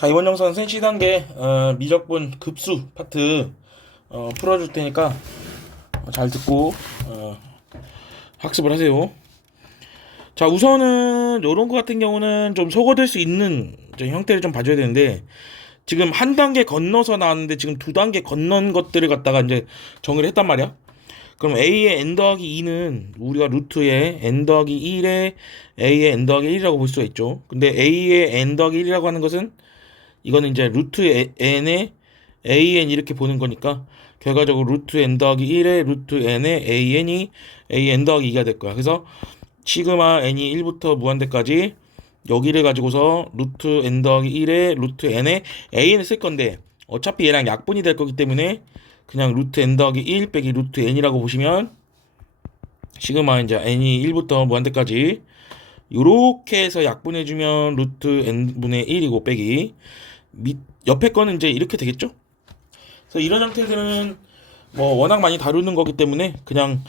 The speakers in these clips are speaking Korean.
자, 이번 영상은 센 C단계 미적분 급수 파트 풀어줄 테니까 잘 듣고 학습을 하세요. 자, 우선은 요런 거 같은 경우는 좀 소거될 수 있는 좀 형태를 좀 봐줘야 되는데, 지금 한 단계 건너서 나왔는데 지금 두 단계 건넌 것들을 갖다가 이제 정의를 했단 말이야. 그럼 A의 n 더하기 2는 우리가 루트의 n 더하기 1에 A의 n 더하기 1이라고 볼 수가 있죠. 근데 A의 n 더하기 1이라고 하는 것은 이거는 이제 루트 n에 an 이렇게 보는 거니까 결과적으로 루트 n 더하기 1에 루트 n에 an이 an 더하기 2가 될 거야. 그래서 시그마 n이 1부터 무한대까지 여기를 가지고서 루트 n 더하기 1에 루트 n에 an을 쓸 건데, 어차피 얘랑 약분이 될 거기 때문에 그냥 루트 n 더하기 1 빼기 루트 n이라고 보시면, 시그마 이제 n이 1부터 무한대까지 요렇게 해서 약분해주면 루트 n분의 1이고 빼기 옆에 거는 이제 이렇게 되겠죠. 그래서 이런 형태들은 뭐 워낙 많이 다루는 거기 때문에 그냥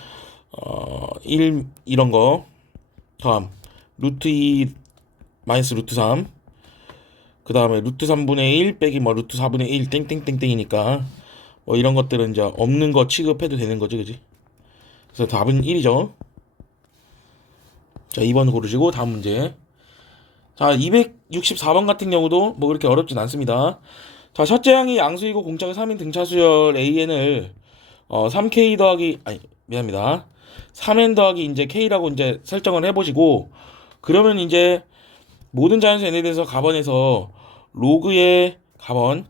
1 이런 거 더함 루트 2 마이너스 루트 3, 그 다음에 루트 3분의 1 빼기 뭐 루트 4분의 1 땡땡땡땡이니까 뭐 이런 것들은 이제 없는 거 취급해도 되는 거지, 그지? 그래서 답은 1이죠. 자, 2번 고르시고 다음 문제. 자, 264번 같은 경우도 뭐 그렇게 어렵진 않습니다. 자, 첫째 항이 양수이고 공차가 3인 등차수열 an을 3k 더하기 미안합니다. 3n 더하기 이제 k라고 이제 설정을 해보시고, 그러면 이제 모든 자연수 n에 대해서 가번에서 로그의 가번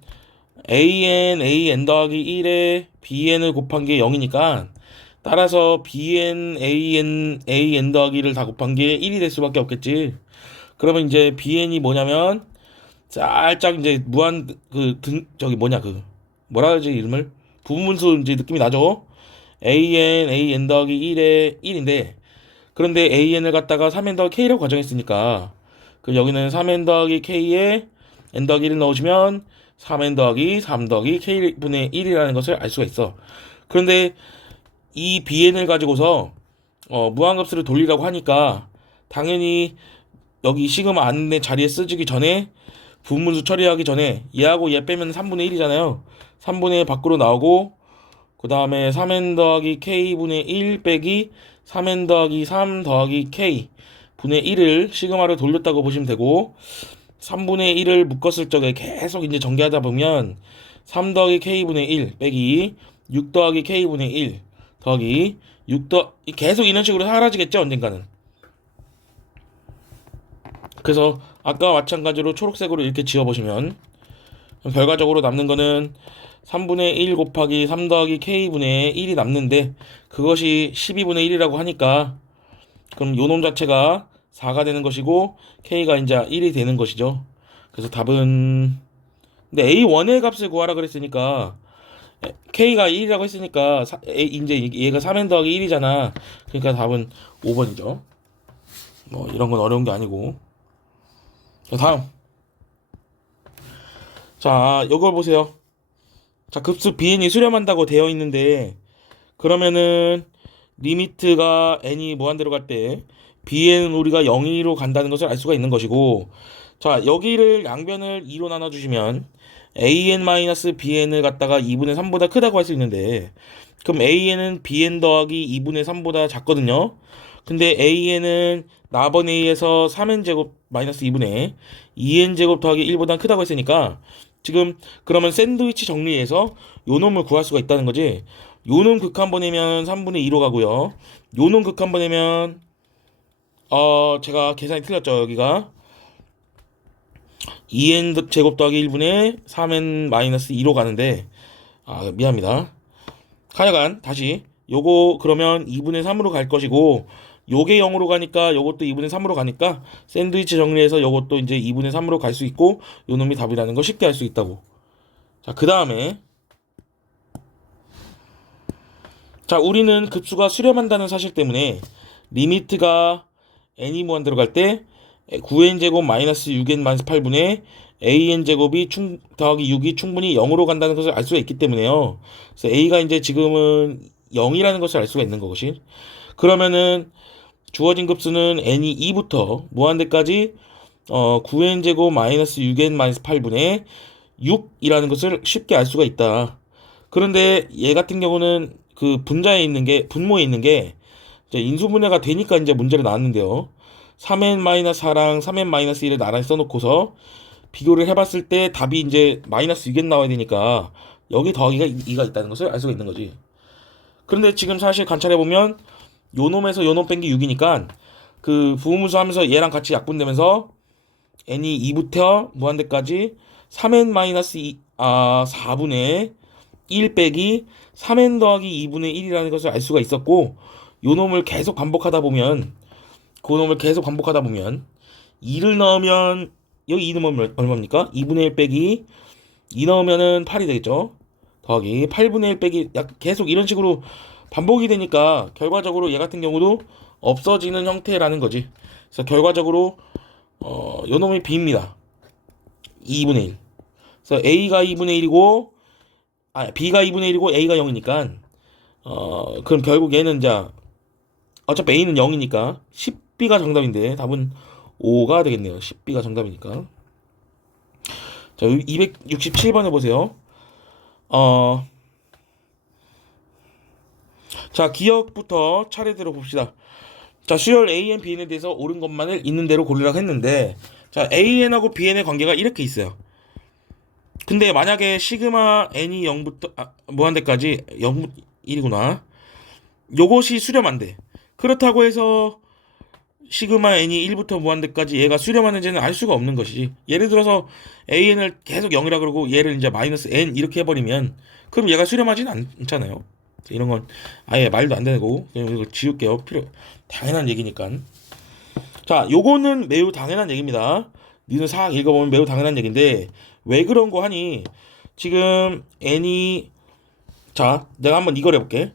an 더하기 1에 bn을 곱한 게 0이니까 따라서 bn an 더하기를 다 곱한 게 1이 될 수밖에 없겠지. 그러면 이제 bn이 뭐냐면 살짝 이제 무한 뭐라 그러지 이름을, 부분분수 이제 느낌이 나죠. an 더하기 1에 1인데, 그런데 an을 갖다가 3n 더하기 k라고 가정했으니까 그 여기는 3n 더하기 k에 n 더하기 1을 넣으시면 3n 더하기 3 더하기 k분의 1이라는 것을 알 수가 있어. 그런데 이 bn을 가지고서 무한급수를 돌리라고 하니까 당연히 여기 시그마 안의 자리에 쓰기 전에 부분분수 처리하기 전에 얘하고 얘 빼면 3분의 1이잖아요. 3분의 1 밖으로 나오고, 그 다음에 3n 더하기 k분의 1 빼기 3n 더하기 3 더하기 k 분의 1을 시그마로 돌렸다고 보시면 되고, 3분의 1을 묶었을 적에 계속 이제 전개하다 보면 3 더하기 k분의 1 빼기 6 더하기 k분의 1 더하기 계속 이런 식으로 사라지겠죠, 언젠가는. 그래서 아까와 마찬가지로 초록색으로 이렇게 지워보시면 결과적으로 남는 거는 3분의 1 곱하기 3 더하기 k분의 1이 남는데, 그것이 12분의 1이라고 하니까 그럼 요 놈 자체가 4가 되는 것이고 k가 이제 1이 되는 것이죠. 그래서 답은, 근데 a1의 값을 구하라 그랬으니까 k가 1이라고 했으니까 이제 얘가 3n 더하기 1이잖아. 그러니까 답은 5번이죠. 뭐 이런 건 어려운 게 아니고. 자, 다음. 자, 요걸 보세요. 자, 급수 bn이 수렴한다고 되어 있는데, 그러면은 리미트가 n이 무한대로 갈 때 bn은 우리가 0으로 간다는 것을 알 수가 있는 것이고, 자, 여기를 양변을 2로 나눠주시면 an-bn을 갖다가 2분의 3보다 크다고 할 수 있는데, 그럼 an은 bn 더하기 2분의 3보다 작거든요. 근데 an은 나번 a에서 3n제곱 마이너스 2분의 2n제곱 더하기 1보다 크다고 했으니까, 지금 그러면 샌드위치 정리해서 요 놈을 구할 수가 있다는 거지. 요 놈 극 한 번 내면 3분의 2로 가고요. 요 놈 극 한 번 내면 제가 계산이 틀렸죠. 여기가 2n 제곱 더하기 1분의 3n 마이너스 2로 가는데, 미안합니다. 하여간 다시 요거 그러면 2분의 3으로 갈 것이고, 요게 0으로 가니까 요것도 2분의 3으로 가니까 샌드위치 정리해서 요것도 이제 2분의 3으로 갈 수 있고, 요 놈이 답이라는 거 쉽게 알 수 있다고. 자, 그 다음에, 자, 우리는 급수가 수렴한다는 사실 때문에 리미트가 n이 무한대로 갈 때 9n제곱 마이너스 6n 마이너스 8분의 an제곱이 더하기 6이 충분히 0으로 간다는 것을 알 수가 있기 때문에요. 그래서 a가 이제 지금은 0이라는 것을 알 수가 있는 것이. 그러면은 주어진 급수는 n이 2부터 무한대까지 9n제곱 마이너스 6n 마이너스 8분의 6이라는 것을 쉽게 알 수가 있다. 그런데 얘 같은 경우는 그 분자에 있는 게, 분모에 있는 게 이제 인수분해가 되니까 이제 문제를 나왔는데요. 3n-4랑 3n-1을 나란히 써놓고서 비교를 해봤을 때 답이 이제 마이너스 6n 나와야 되니까 여기 더하기가 2가 있다는 것을 알 수가 있는 거지. 그런데 지금 사실 관찰해보면 요 놈에서 요 놈 뺀 게 6이니까 그 부분분수 하면서 얘랑 같이 약분되면서 n이 2부터 무한대까지 4분의 1 빼기 3n 더하기 2분의 1이라는 것을 알 수가 있었고, 요 놈을 계속 반복하다 보면 2를 넣으면 여기 2 넣으면 얼마입니까? 2분의 1 빼기 2 넣으면은 8이 되겠죠. 더하기 8분의 1 빼기 계속 이런 식으로 반복이 되니까 결과적으로 얘 같은 경우도 없어지는 형태라는 거지. 그래서 결과적으로 요 놈이 b입니다. 2분의 1. 그래서 a가 2분의 1이고 b가 2분의 1이고 a가 0이니까 그럼 결국 얘는 이제 어차피 a는 0이니까 10b가 정답인데 답은 5가 되겠네요. 10b가 정답이니까. 자, 267번 해보세요. 자, 기억부터 차례대로 봅시다. 자, 수열 AN, BN에 대해서 옳은 것만을 있는 대로 고르라고 했는데, 자, AN하고 BN의 관계가 이렇게 있어요. 근데 만약에 시그마 n이 0부터 무한대까지 0, 1이구나. 요것이 수렴한대. 그렇다고 해서 시그마 n이 1부터 무한대까지 얘가 수렴하는지는 알 수가 없는 것이지. 예를 들어서 AN을 계속 0이라 그러고 얘를 이제 마이너스 n 이렇게 해버리면 그럼 얘가 수렴하진 않잖아요. 이런 건 아예 말도 안 되고 그냥 이거 지울게요. 당연한 얘기니까. 자, 요거는 매우 당연한 얘기입니다. 니는 싹 읽어보면 매우 당연한 얘기인데 왜 그런 거 하니? 지금 n이, 자, 내가 한번 이걸 해볼게.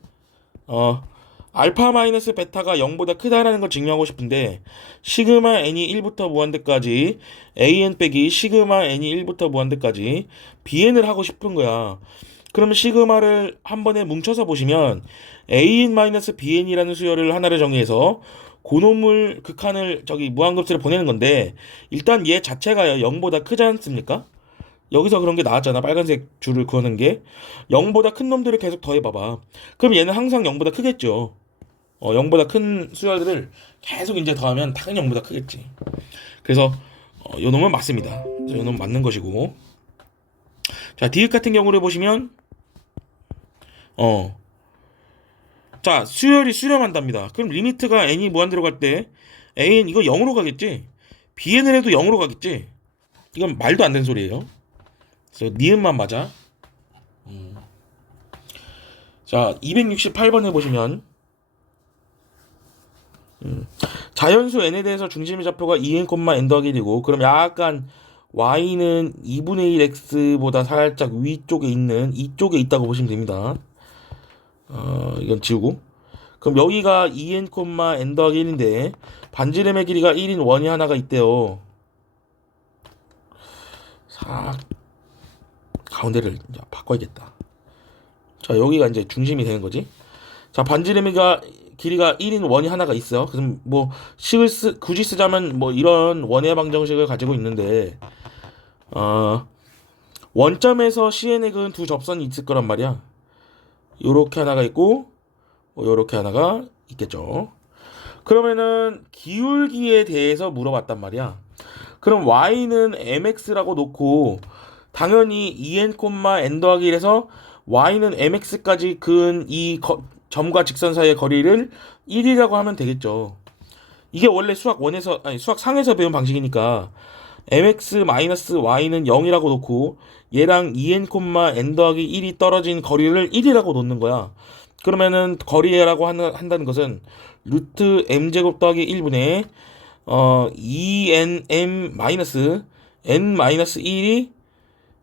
알파 마이너스 베타가 0보다 크다라는 걸 증명하고 싶은데 시그마 n이 1부터 무한대까지 an 빼기 시그마 n이 1부터 무한대까지 bn을 하고 싶은 거야. 그러면 시그마를 한 번에 뭉쳐서 보시면 an-bn이라는 수열을 하나를 정의해서 고놈을 극한을 무한급수를 보내는 건데 일단 얘 자체가 0보다 크지 않습니까? 여기서 그런 게 나왔잖아. 빨간색 줄을 그어는 게 0보다 큰 놈들을 계속 더해봐봐. 그럼 얘는 항상 0보다 크겠죠. 0보다 큰 수열들을 계속 이제 더하면 당연히 0보다 크겠지. 그래서 요 놈은 맞습니다. 요 놈은 맞는 것이고. 자, 디귿 같은 경우를 보시면 자, 수열이 수렴한답니다. 그럼 리미트가 n이 무한대로 갈 때 an 이거 0으로 가겠지. bn을 해도 0으로 가겠지. 이건 말도 안 되는 소리예요. 그래서 니은만 맞아. 자, 268번에 보시면 자연수 n에 대해서 중심의 좌표가 2n, n 더하기 1이고 그럼 약간 y는 2분의 1 x보다 살짝 위쪽에 있는 이쪽에 있다고 보시면 됩니다. 이건 지우고. 그럼 여기가 2n, n 더하기 1인데 반지름의 길이가 1인 원이 하나가 있대요. 싹 가운데를 이제 바꿔야겠다. 자, 여기가 이제 중심이 되는 거지. 자, 반지름의 길이가 1인 원이 하나가 있어. 그럼 뭐 식을 굳이 쓰자면 뭐 이런 원의 방정식을 가지고 있는데 원점에서 CN에 그은 두 접선이 있을 거란 말이야. 요렇게 하나가 있고 요렇게 하나가 있겠죠. 그러면은 기울기에 대해서 물어봤단 말이야. 그럼 y는 mx라고 놓고 당연히 2n, n 더하기 1에서 y는 mx까지 그은 이 점과 직선 사이의 거리를 1이라고 하면 되겠죠. 이게 원래 수학 1에서 수학 상에서 배운 방식이니까 mx-y는 0이라고 놓고 얘랑 2n, n 더하기 1이 떨어진 거리를 1이라고 놓는 거야. 그러면은 거리라고 한다는 것은 루트 m제곱 더하기 1분의 2nm-n-1이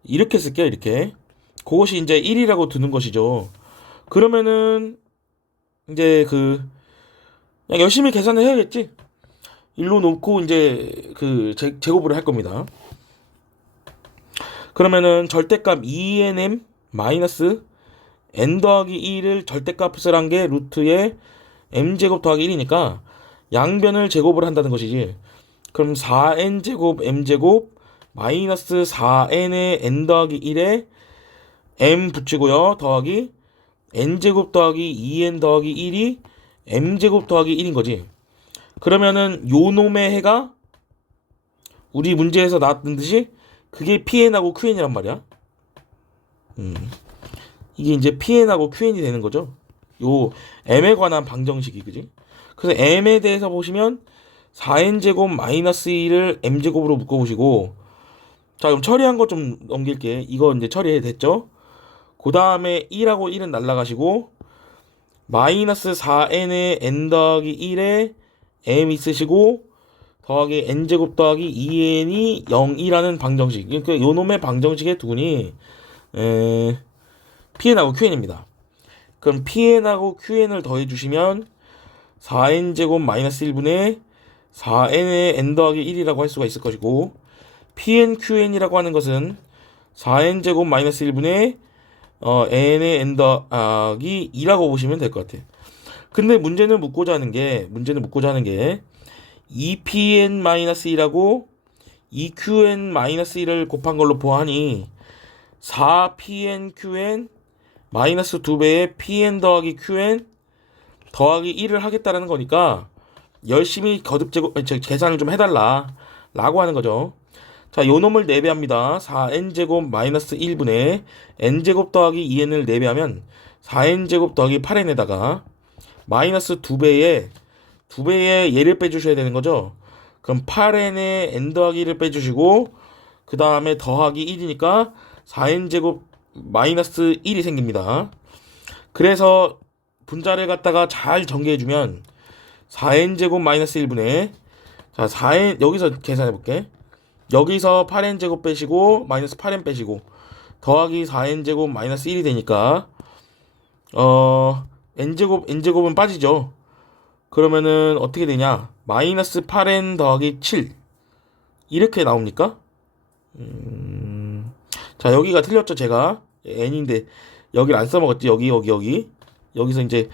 이렇게 쓸게요. 이렇게. 그것이 이제 1이라고 두는 것이죠. 그러면은 이제 그냥 열심히 계산을 해야겠지. 일로 놓고 이제 제곱을 할 겁니다. 그러면은 절대값 2nm 마이너스 n 더하기 2를 절대값을 한 게 루트의 m제곱 더하기 1이니까 양변을 제곱을 한다는 것이지. 그럼 4n제곱 m제곱 마이너스 4n의 n 더하기 1에 m 붙이고요. 더하기 n제곱 더하기 2n 더하기 1이 m제곱 더하기 1인 거지. 그러면은 요 놈의 해가 우리 문제에서 나왔던 듯이 그게 PN하고 QN이란 말이야. 이게 이제 PN하고 QN이 되는 거죠. 요 M에 관한 방정식이, 그지? 그래서 M에 대해서 보시면 4n제곱 마이너스 1을 m제곱으로 묶어보시고, 자, 그럼 처리한 거 좀 넘길게. 이거 이제 처리됐죠? 그 다음에 1하고 1은 날라가시고, 마이너스 4n의 n 더하기 1에 m 있으시고, 더하기 n제곱 더하기 2n이 0이라는 방정식. 그러니까 요 놈의 방정식의 두근이 PN하고 QN입니다. 그럼 PN하고 QN을 더해주시면 4n제곱 마이너스 1분의 4n의 n 더하기 1이라고 할 수가 있을 것이고, PN, QN이라고 하는 것은 4n제곱 마이너스 1분의 n의 n 더하기 2라고 보시면 될 것 같아요. 근데 문제는 묻고자 하는 게 2pn-1하고 2qn-1을 곱한 걸로 보아하니 4pnqn 마이너스 2배의 pn 더하기 qn 더하기 1을 하겠다라는 거니까 열심히 계산을 좀 해달라 라고 하는 거죠. 자, 요 놈을 4배합니다. 4n제곱 마이너스 1분의 n제곱 더하기 2n을 4배하면 4n제곱 더하기 8n에다가 마이너스 2배의 얘를 빼주셔야 되는 거죠. 그럼 8n의 n 더하기 1을 빼주시고 그 다음에 더하기 1이니까 4n제곱 마이너스 1이 생깁니다. 그래서 분자를 갖다가 잘 전개해주면 4n제곱 마이너스 1분의, 자, 4n 여기서 계산해볼게. 여기서 8n제곱 빼시고 마이너스 8n 빼시고 더하기 4n제곱 마이너스 1이 되니까 n제곱은 빠지죠. 그러면은 어떻게 되냐? 마이너스 8n 더하기 7 이렇게 나옵니까? 자, 여기가 틀렸죠. 제가 n인데 여기를 안 써먹었지. 여기서 이제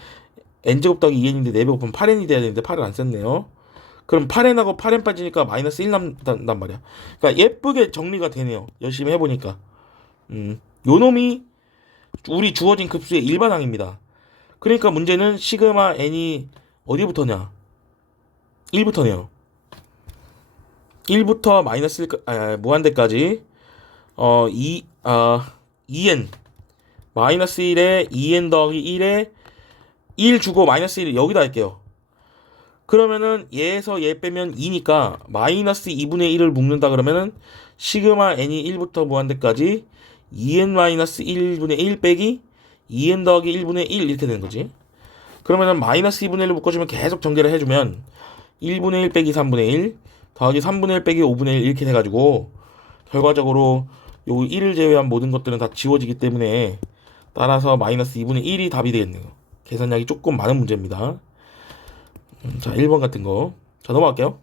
n제곱 더하기 2n인데 4배 곱하면 8n이 돼야 되는데 8을 안 썼네요. 그럼 8n하고 8n 빠지니까 마이너스 1 남단 말이야. 그러니까 예쁘게 정리가 되네요. 열심히 해보니까. 요 놈이 우리 주어진 급수의 일반항입니다. 그러니까 문제는 시그마 n이 어디부터냐? 1부터네요. 1부터 마이너스 1, 무한대까지 2n 마이너스 1에 2n 더하기 1에 1 주고 마이너스 1 여기다 할게요. 그러면은 얘에서 얘 빼면 2니까 마이너스 2분의 1을 묶는다 그러면은 시그마 n이 1부터 무한대까지 2n 마이너스 1분의 1 빼기 2n 더하기 1분의 1 이렇게 되는 거지. 그러면은 마이너스 2분의 1을 묶어주면 계속 전개를 해주면 1분의 1 빼기 3분의 1 더하기 3분의 1 빼기 5분의 1 이렇게 돼가지고 결과적으로 요 1을 제외한 모든 것들은 다 지워지기 때문에 따라서 마이너스 2분의 1이 답이 되겠네요. 계산량이 조금 많은 문제입니다. 자, 1번 같은 거. 자, 넘어갈게요.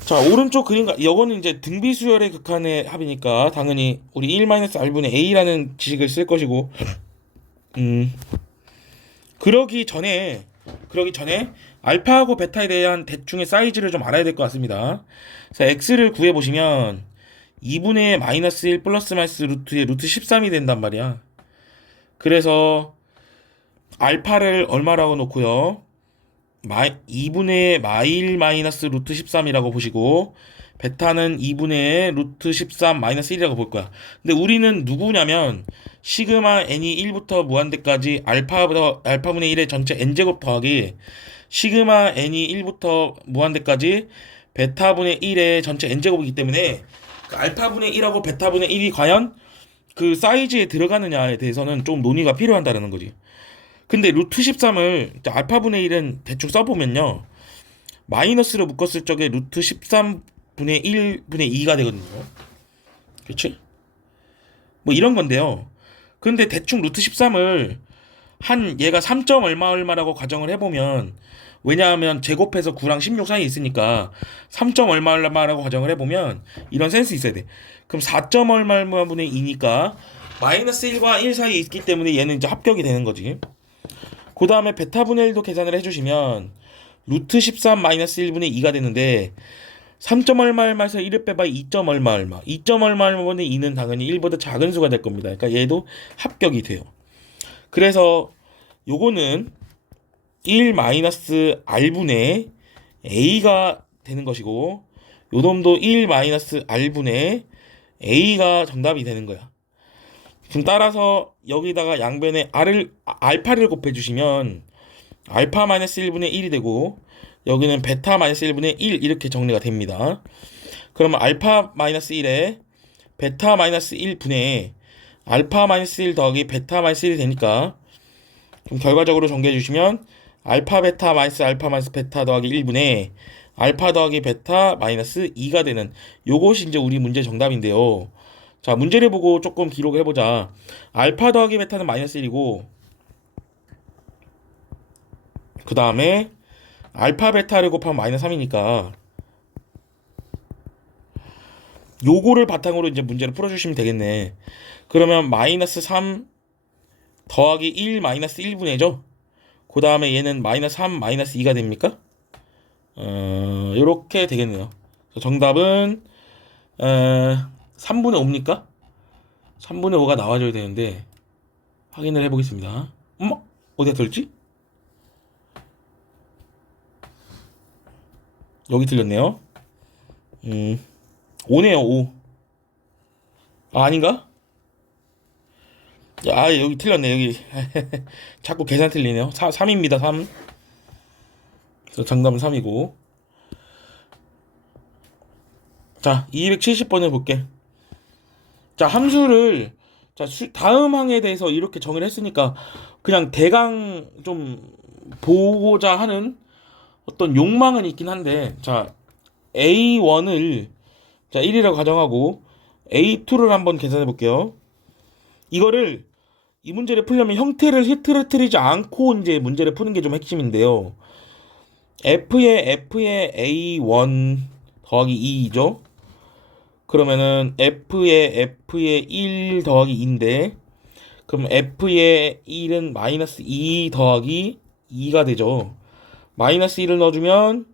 자, 오른쪽 그림과 이거는 이제 등비수열의 극한의 합이니까 당연히 우리 1-r분의 a라는 지식을 쓸 것이고 그러기 전에 알파하고 베타에 대한 대충의 사이즈를 좀 알아야 될 것 같습니다. 자, x를 구해보시면 2분의 마이너스 1 플러스 마이너스 루트의 루트 13이 된단 말이야. 그래서 알파를 얼마라고 놓고요, 2분의 마일 마이너스 루트 13이라고 보시고 베타는 2분의 루트 13 마이너스 1이라고 볼 거야. 근데 우리는 누구냐면 시그마 n이 1부터 무한대까지 알파분의 1의 전체 n제곱 더하기 시그마 n이 1부터 무한대까지 베타분의 1의 전체 n제곱이기 때문에 그 알파분의 1하고 베타분의 1이 과연 그 사이즈에 들어가느냐에 대해서는 좀 논의가 필요한다는 거지. 근데 루트 13을 알파분의 1은 대충 써보면요, 마이너스로 묶었을 적에 루트 13분의 1분의 2가 되거든요. 그렇지? 뭐 이런 건데요. 근데 대충 루트 13을 얘가 3. 얼마라고 가정을 해보면, 왜냐하면 제곱해서 9랑 16 사이에 있으니까 3. 얼마라고 가정을 해보면 이런 센스 있어야 돼. 그럼 4. 얼마분의 2니까 마이너스 1과 1 사이에 있기 때문에 얘는 이제 합격이 되는 거지. 그 다음에 베타분의 1도 계산을 해주시면 루트 13 마이너스 1분의 2가 되는데 3점 얼마 얼마에서 1을 빼봐 2점 얼마 얼마 2점 얼마 얼마분의 2는 당연히 1보다 작은 수가 될 겁니다. 그러니까 얘도 합격이 돼요. 그래서 요거는 1 마이너스 r분의 a가 되는 것이고 요 놈도 1 마이너스 r분의 a가 정답이 되는 거야. 지금 따라서 여기다가 양변에 알파를 곱해주시면 알파 마이너스 1분의 1이 되고 여기는 베타 마이너스 1분의 1 이렇게 정리가 됩니다. 그러면 알파 마이너스 1에 베타 마이너스 1분의 알파 마이너스 1 더하기 베타 마이너스 1이 되니까 그럼 결과적으로 정리해 주시면 알파 베타 마이너스 베타 더하기 1분의 알파 더하기 베타 마이너스 2가 되는 요것이 이제 우리 문제 정답인데요. 자, 문제를 보고 조금 기록을 해보자. 알파 더하기 베타는 마이너스 1이고 그 다음에 알파 베타를 곱하면 마이너스 3이니까 요거를 바탕으로 이제 문제를 풀어주시면 되겠네. 그러면 마이너스 3 더하기 1 마이너스 1분의죠. 그 다음에 얘는 마이너스 3 마이너스 2가 됩니까? 요렇게 되겠네요. 정답은 3분의 5입니까? 3분의 5가 나와줘야 되는데 확인을 해보겠습니다. 어디가 들지? 여기 틀렸네요. 5네요 5. 아닌가? 여기 틀렸네. 여기 자꾸 계산 틀리네요. 3입니다 3. 그래서 정답은 3이고. 자, 270번을 볼게. 자, 함수를 다음 항에 대해서 이렇게 정의를 했으니까 그냥 대강 좀 보고자 하는 어떤 욕망은 있긴 한데, 자, A1을 1이라고 가정하고 A2를 한번 계산해 볼게요. 이거를 이 문제를 풀려면 형태를 흐트러뜨리지 않고 이제 문제를 푸는 게 좀 핵심인데요. F의 A1 더하기 2죠. 그러면은 F의 1 더하기 2인데 그럼 F의 1은 마이너스 2 더하기 2가 되죠. 마이너스 1을 넣어주면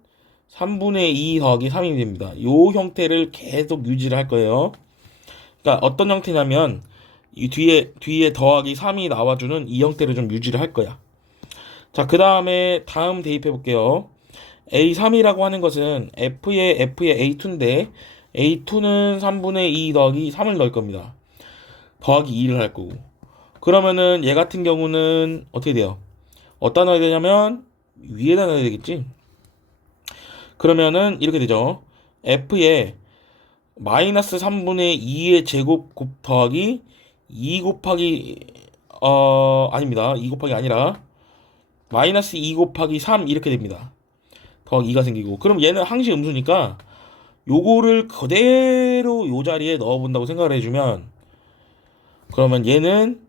3분의 2 더하기 3이 됩니다. 요 형태를 계속 유지를 할 거예요. 그러니까 어떤 형태냐면 이 뒤에 더하기 3이 나와주는 이 형태를 좀 유지를 할 거야. 자, 그 다음에 다음 대입해 볼게요. A3이라고 하는 것은 F의 A2인데 A2는 3분의 2 더하기 3을 넣을 겁니다. 더하기 2를 할 거고. 그러면은 얘 같은 경우는 어떻게 돼요? 어디다 넣어야 되냐면 위에다 넣어야 되겠지? 그러면은 이렇게 되죠. F의 마이너스 3분의 2의 제곱 더하기 2 곱하기 아닙니다. 2 곱하기 아니라 마이너스 2 곱하기 3 이렇게 됩니다. 더하기 2가 생기고. 그럼 얘는 항시 음수니까 요거를 그대로 요 자리에 넣어본다고 생각을 해주면 그러면 얘는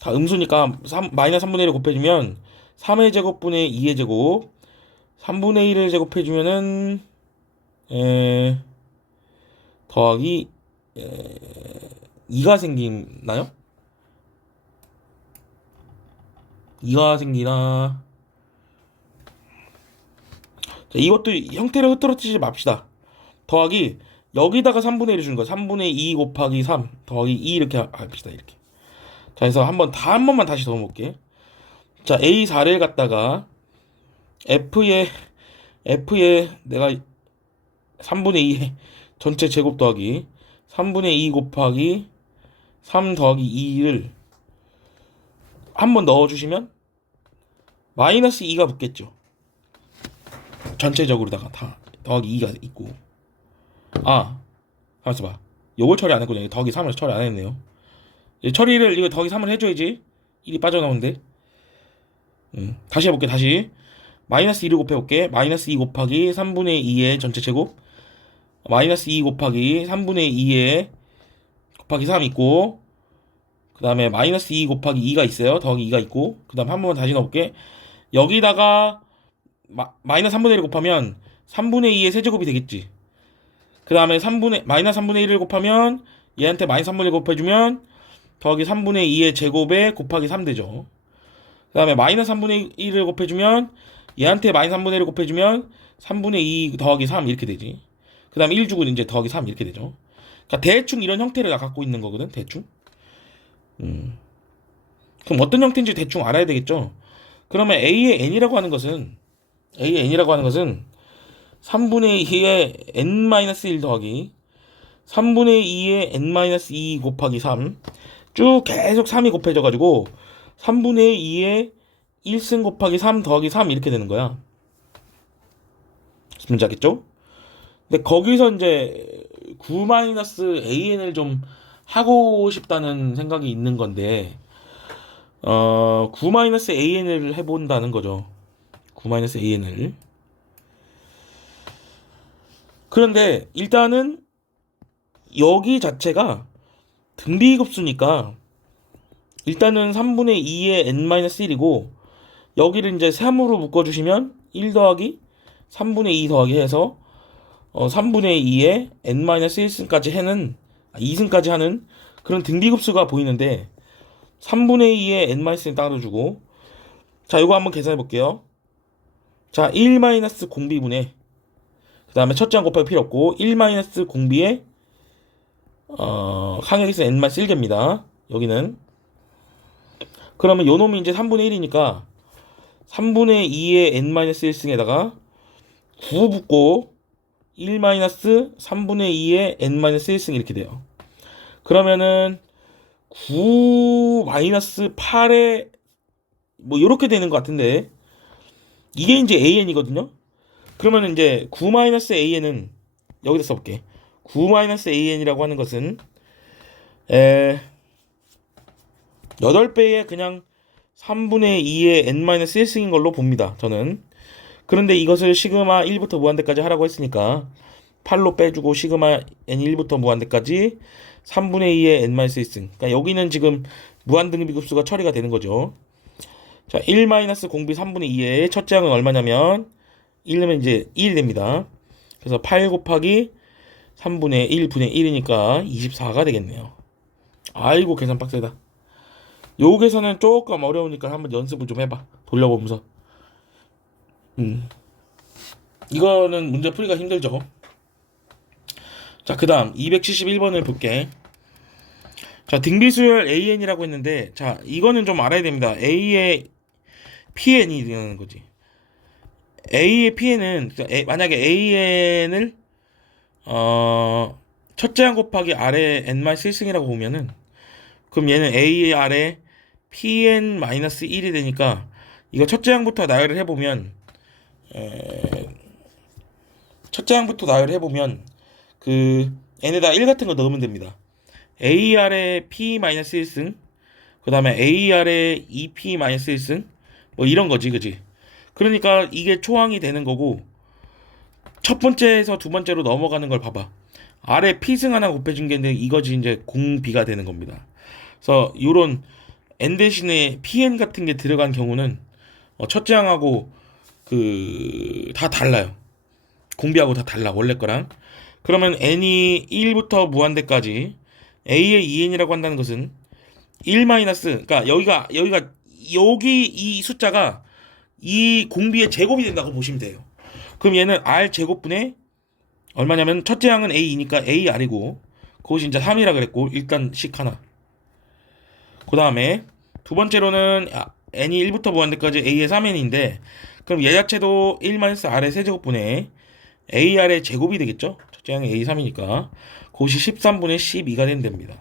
다 음수니까 마이너스 3분의 1을 곱해주면 3의 제곱분의 2의 제곱 3분의 1을 제곱해주면은 더하기 2가 생기나요? 2가 생기나? 자, 이것도 형태를 흐트러뜨리지 맙시다. 더하기 여기다가 3분의 1을 주는 거야. 3분의 2 곱하기 3 더하기 2 이렇게 합시다. 이렇게. 자, 그래서 한 번만 다시 넣어볼게. 자, A4를 갖다가 F의 내가 3분의 2 전체 제곱 더하기 3분의 2 곱하기 3 더하기 2를 한 번 넣어주시면 마이너스 2가 붙겠죠. 전체적으로다가 다 더하기 2가 있고. 가만있어 봐. 요걸 처리 안 했거든요. 더하기 3을 처리 안 했네요. 처리를 이거 더하기 3을 해줘야지 1이 빠져나오는데. 다시 해볼게. 다시 마이너스 2를 곱해볼게. 마이너스 2 곱하기 3분의 2의 전체 제곱 마이너스 2 곱하기 3분의 2의 곱하기 3 있고 그 다음에 마이너스 2 곱하기 2가 있어요. 더하기 2가 있고 그 다음 한 번만 다시 넣어볼게. 여기다가 마이너스 3분의 1을 곱하면 3분의 2의 세제곱이 되겠지. 그 다음에 마이너스 3분의 1을 곱하면 얘한테 마이너스 3분의 1 곱해주면 더하기 3분의 2의 제곱에 곱하기 3 되죠. 그 다음에 마이너스 3분의 1을 곱해주면 얘한테 마이너스 3분의 1을 곱해주면 3분의 2 더하기 3 이렇게 되지. 그 다음에 1주고 이제 더하기 3 이렇게 되죠. 그러니까 대충 이런 형태를 갖고 있는 거거든. 대충. 그럼 어떤 형태인지 대충 알아야 되겠죠. 그러면 A의 n이라고 하는 것은 3분의 2의 n-1 더하기 3분의 2의 n-2 곱하기 3 쭉 계속 3이 곱해져가지고 3분의 2의 1승 곱하기 3 더하기 3 이렇게 되는 거야. 문제 알겠죠? 근데 거기서 이제 9-AN을 좀 하고 싶다는 생각이 있는 건데 9-AN을 해본다는 거죠. 9-AN을. 그런데 일단은 여기 자체가 등비급수니까 일단은 3분의 2의 n-1이고 여기를 이제 3으로 묶어주시면 1 더하기 3분의 2 더하기 해서 3분의 2의 n-1승까지 해는 2승까지 하는 그런 등비급수가 보이는데 3분의 2의 n-1을 따로 주고 자 이거 한번 계산해 볼게요. 자 1-공비분의 그 다음에 첫째 항 곱하기 필요 없고 1-공비의 항액에서 n-1개입니다. 여기는 그러면 요 놈이 이제 3분의 1이니까 3분의 2의 n-1승에다가 9 붙고 1-3분의 2의 n-1승 이렇게 돼요. 그러면은 9-8의 뭐 이렇게 되는 것 같은데 이게 이제 AN이거든요. 그러면 이제 9-AN은 여기다 써볼게. 9-AN이라고 하는 것은 8배의 그냥 3분의 2의 n-1승인 걸로 봅니다. 저는. 그런데 이것을 시그마 1부터 무한대까지 하라고 했으니까 8로 빼주고 시그마 n1부터 무한대까지 3분의 2의 n-1승. 그러니까 여기는 지금 무한등비급수가 처리가 되는 거죠. 자, 1-공비 3분의 2의 첫째 항은 얼마냐면 1이면 이제 1이 됩니다. 그래서 8 곱하기 3분의 1분의 1이니까 24가 되겠네요. 아이고 계산 빡세다. 요 계산은 조금 어려우니까 한번 연습을 좀 해봐. 돌려보면서. 이거는 문제 풀이가 힘들죠. 자, 그 다음 271번을 볼게. 자, 등비수열 AN이라고 했는데 자, 이거는 좀 알아야 됩니다. A의 PN이 되는 거지. A의 PN은 만약에 AN을 첫째 항 곱하기 아래 n-1승이라고 보면은 그럼 얘는 A 아래 PN-1이 되니까 이거 첫째 항부터 나열을 해보면 그 n에다 1 같은 거 넣으면 됩니다. A 아래 P-1승 그 다음에 A 아래 2P-1승 뭐 이런 거지 그지. 그러니까 이게 초항이 되는 거고 첫 번째에서 두 번째로 넘어가는 걸 봐봐. 아래 P승 하나 곱해준 게 있는데 이거지 이제 공비가 되는 겁니다. 그래서 요런 n 대신에 pn 같은 게 들어간 경우는 첫째 항하고 그 다 달라요. 공비하고 다 달라 원래 거랑. 그러면 n이 1부터 무한대까지 a의 2n이라고 한다는 것은 1 그러니까 여기 이 숫자가 이 공비의 제곱이 된다고 보시면 돼요. 그럼 얘는 r 제곱분의 얼마냐면 첫째 항은 a이니까 ar이고 그것이 이제 3이라 그랬고 일단 식 하나. 그 다음에 두 번째로는 n이 1부터 무한대까지 a의 3n인데 그럼 얘 자체도 1-r의 세제곱분의 ar의 제곱이 되겠죠? 첫째 항이 a3이니까 그것이 13분의 12가 된답니다.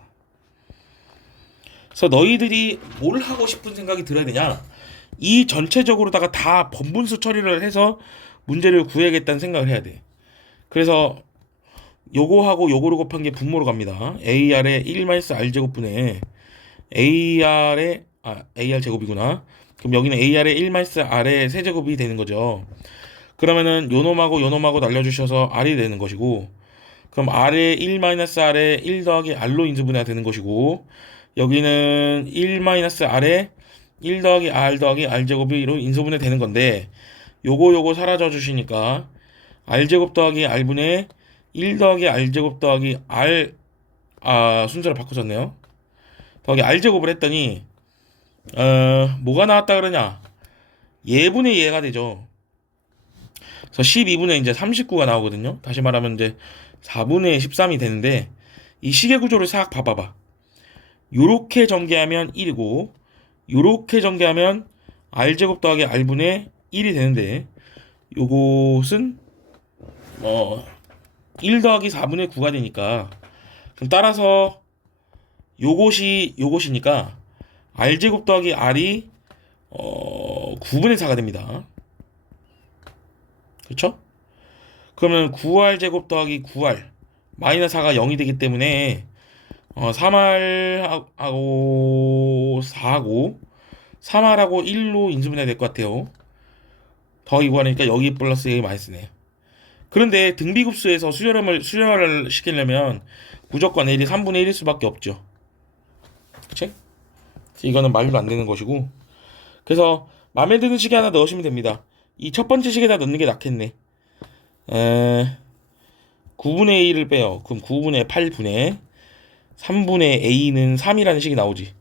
그래서 너희들이 뭘 하고 싶은 생각이 들어야 되냐? 이 전체적으로다가 다 번분수 처리를 해서 문제를 구해야겠다는 생각을 해야 돼. 그래서 요거하고 요거를 곱한 게 분모로 갑니다. ar의 1-r 제곱분의 AR 제곱이구나. 그럼 여기는 AR의 1-R의 세제곱이 되는 거죠. 그러면은 요놈하고 요놈하고 날려주셔서 R이 되는 것이고 그럼 R의 1-R의 1 더하기 R로 인수분해가 되는 것이고 여기는 1-R의 1 더하기 R 더하기 R제곱으로 인수분해 되는 건데 요거 사라져 주시니까 R제곱 더하기 R분의 1 더하기 R제곱 더하기 R 순서를 바꾸셨네요. 더하기 R제곱을 했더니 뭐가 나왔다 그러냐 얘분의 얘가 되죠. 그래서 12분의 이제 39가 나오거든요. 다시 말하면 이제 4분의 13이 되는데 이 시계 구조를 싹 봐봐봐. 요렇게 전개하면 1이고 요렇게 전개하면 r제곱 더하기 r분의 1이 되는데 요것은 1 더하기 4분의 9가 되니까 그럼 따라서 요것이니까 r제곱 더하기 r이 9분의 4가 됩니다. 그렇죠? 그러면 9r제곱 더하기 9r 마이너스 4가 0이 되기 때문에 3r하고 4하고 3r하고 1로 인수분해야 될 것 같아요. 더하기 9하니까 여기 플러스 여기 마이너스네. 그런데 등비급수에서 수렴을 시키려면 무조건 L이 3분의 1일 수밖에 없죠. 그치? 이거는 말도 안 되는 것이고, 그래서 마음에 드는 시계 하나 넣으시면 됩니다. 이 첫 번째 시계에다 넣는 게 낫겠네. 9분의 1을 빼요. 그럼 9분의 8분의 3분의 A는 3이라는 식이 나오지.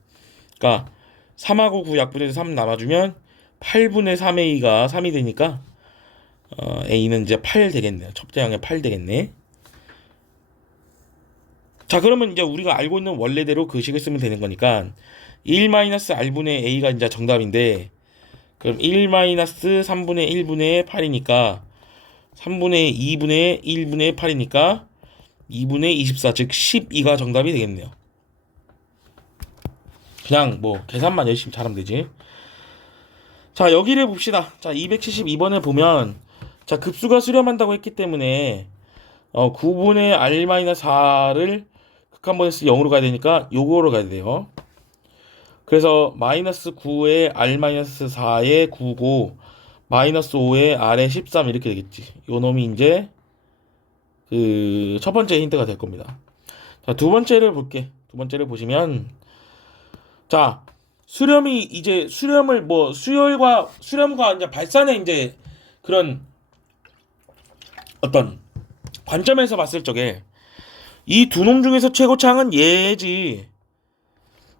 그러니까 3하고 9 약분해서 3 남아주면 8분의 3A가 3이 되니까 A는 이제 8 되겠네요. 첩자형의 8 되겠네. 자, 그러면 이제 우리가 알고 있는 원래대로 그 식을 쓰면 되는 거니까 1-R분의 A가 이제 정답인데, 그럼 1-3분의 1분의 8이니까 3분의 2분의 1분의 8이니까 2분의 24, 즉 12가 정답이 되겠네요. 그냥 뭐 계산만 열심히 잘하면 되지. 자, 여기를 봅시다. 자, 272번을 보면, 자, 급수가 수렴한다고 했기 때문에 9분의 R-4를 극한번에서 0으로 가야 되니까 요거로 가야 돼요. 그래서 마이너스 9에 R-4에 9고 마이너스 5에 R에 13 이렇게 되겠지. 요 놈이 이제 그 첫 번째 힌트가 될 겁니다. 자, 두 번째를 볼게. 두 번째를 보시면, 자, 수렴이 이제 수렴을 뭐 수렴과 이제 발산의 이제 그런 어떤 관점에서 봤을 적에 이 두 놈 중에서 최고차항은 얘지.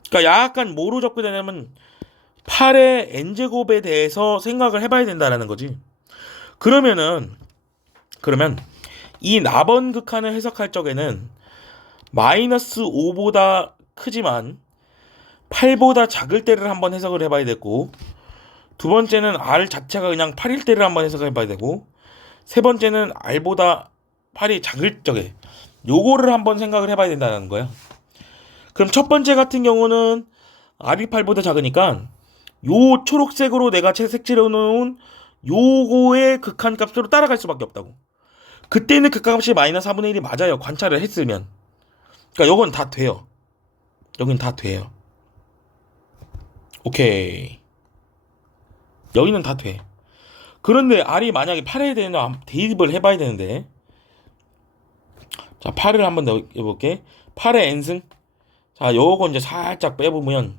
그러니까 약간 뭐로 접근하냐면 8의 n제곱에 대해서 생각을 해봐야 된다라는 거지. 그러면 이 나번 극한을 해석할 적에는 마이너스 5보다 크지만 8보다 작을 때를 한번 해석을 해봐야 되고, 두 번째는 R 자체가 그냥 8일 때를 한번 해석을 해봐야 되고, 세 번째는 R보다 8이 작을 적에 요거를 한번 생각을 해봐야 된다는 거야. 그럼 첫 번째 같은 경우는 R이 8보다 작으니까 요 초록색으로 내가 색칠해 놓은 요거의 극한값으로 따라갈 수밖에 없다고. 그때는 극한값이 마이너스 4분의 1이 맞아요. 관찰을 했으면. 그러니까 요건 다 돼요. 여긴 다 돼요. 오케이. 여기는 다 돼. 그런데 R이 만약에 8에 대한 대입을 해봐야 되는데, 자, 8을 한번 넣어볼게. 8의 n승. 자, 요거 이제 살짝 빼보면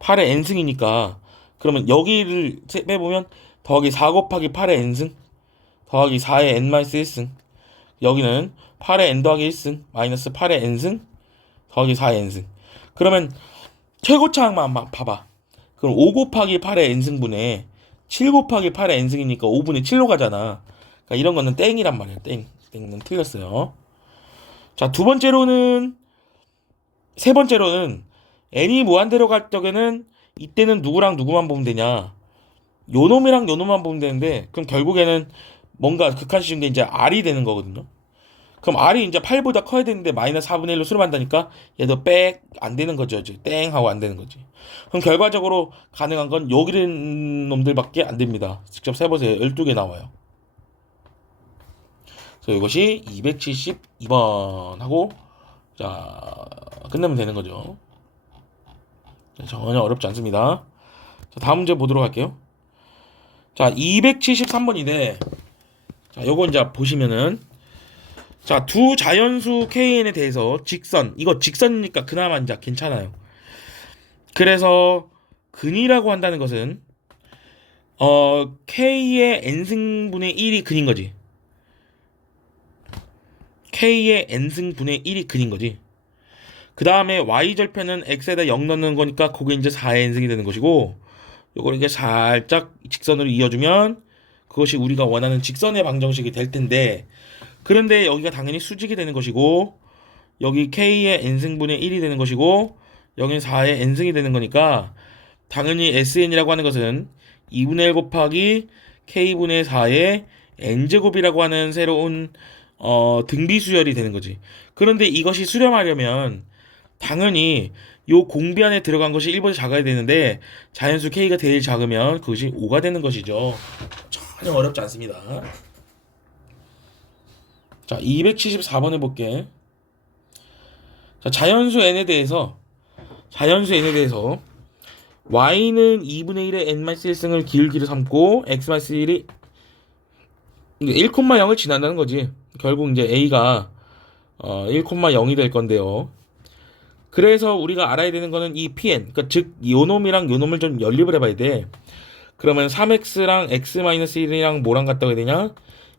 8의 n승이니까, 그러면 여기를 빼보면 더하기 4 곱하기 8의 n승 더하기 4의 n-1승. 여기는 8의 n 더하기 1승 마이너스 8의 n승 더하기 4의 n승. 그러면 최고차항만 봐봐. 그럼 5 곱하기 8의 n승분의 7 곱하기 8의 n승이니까 5분의 7로 가잖아. 그러니까 이런 거는 땡이란 말이야. 땡은 틀렸어요. 자, 세 번째로는 n이 무한대로 갈 적에는 이때는 누구랑 누구만 보면 되냐? 요 놈이랑 요 놈만 보면 되는데, 그럼 결국에는 뭔가 극한식인 게 이제 R이 되는 거거든요. 그럼 R이 이제 8보다 커야 되는데 마이너스 4분의 1로 수렴한다니까 얘도 빽 안 되는 거죠. 땡 하고 안 되는 거지. 그럼 결과적으로 가능한 건 여기 놈들밖에 안 됩니다. 직접 세보세요. 12개 나와요. 그래서 이것이 272번 하고, 자, 끝내면 되는 거죠. 전혀 어렵지 않습니다. 자, 다음 문제 보도록 할게요. 자, 273번인데, 자, 요거 이제 보시면은, 자, 두 자연수 KN에 대해서 이거 직선이니까 그나마 이제 괜찮아요. 그래서 근이라고 한다는 것은 K의 n승분의 1이 근인 거지. K의 n승분의 1이 근인 거지. 그 다음에 Y절편은 X에다 0 넣는 거니까 그게 이제 4의 n승이 되는 것이고, 요걸 이게 살짝 직선으로 이어주면 그것이 우리가 원하는 직선의 방정식이 될 텐데, 그런데 여기가 당연히 수직이 되는 것이고, 여기 k의 n승분의 1이 되는 것이고, 여기는 4의 n승이 되는 거니까 당연히 sn이라고 하는 것은 2분의 1 곱하기 k분의 4의 n제곱이라고 하는 새로운 등비수열이 되는 거지. 그런데 이것이 수렴하려면 당연히 요 공비 안에 들어간 것이 1보다 작아야 되는데, 자연수 k가 제일 작으면 그것이 5가 되는 것이죠. 전혀 어렵지 않습니다. 자, 274번 해볼게. 자, 자연수 n에 대해서 y는 2분의 1의 n-1승을 기울기로 삼고 x-1이 1,0을 지난다는 거지. 결국 이제 a가 1,0이 될 건데요. 그래서 우리가 알아야 되는 거는 이 pn, 그러니까 즉 요놈이랑 요놈을 좀 연립을 해봐야 돼. 그러면 3x랑 x-1이랑 뭐랑 같다고 해야 되냐?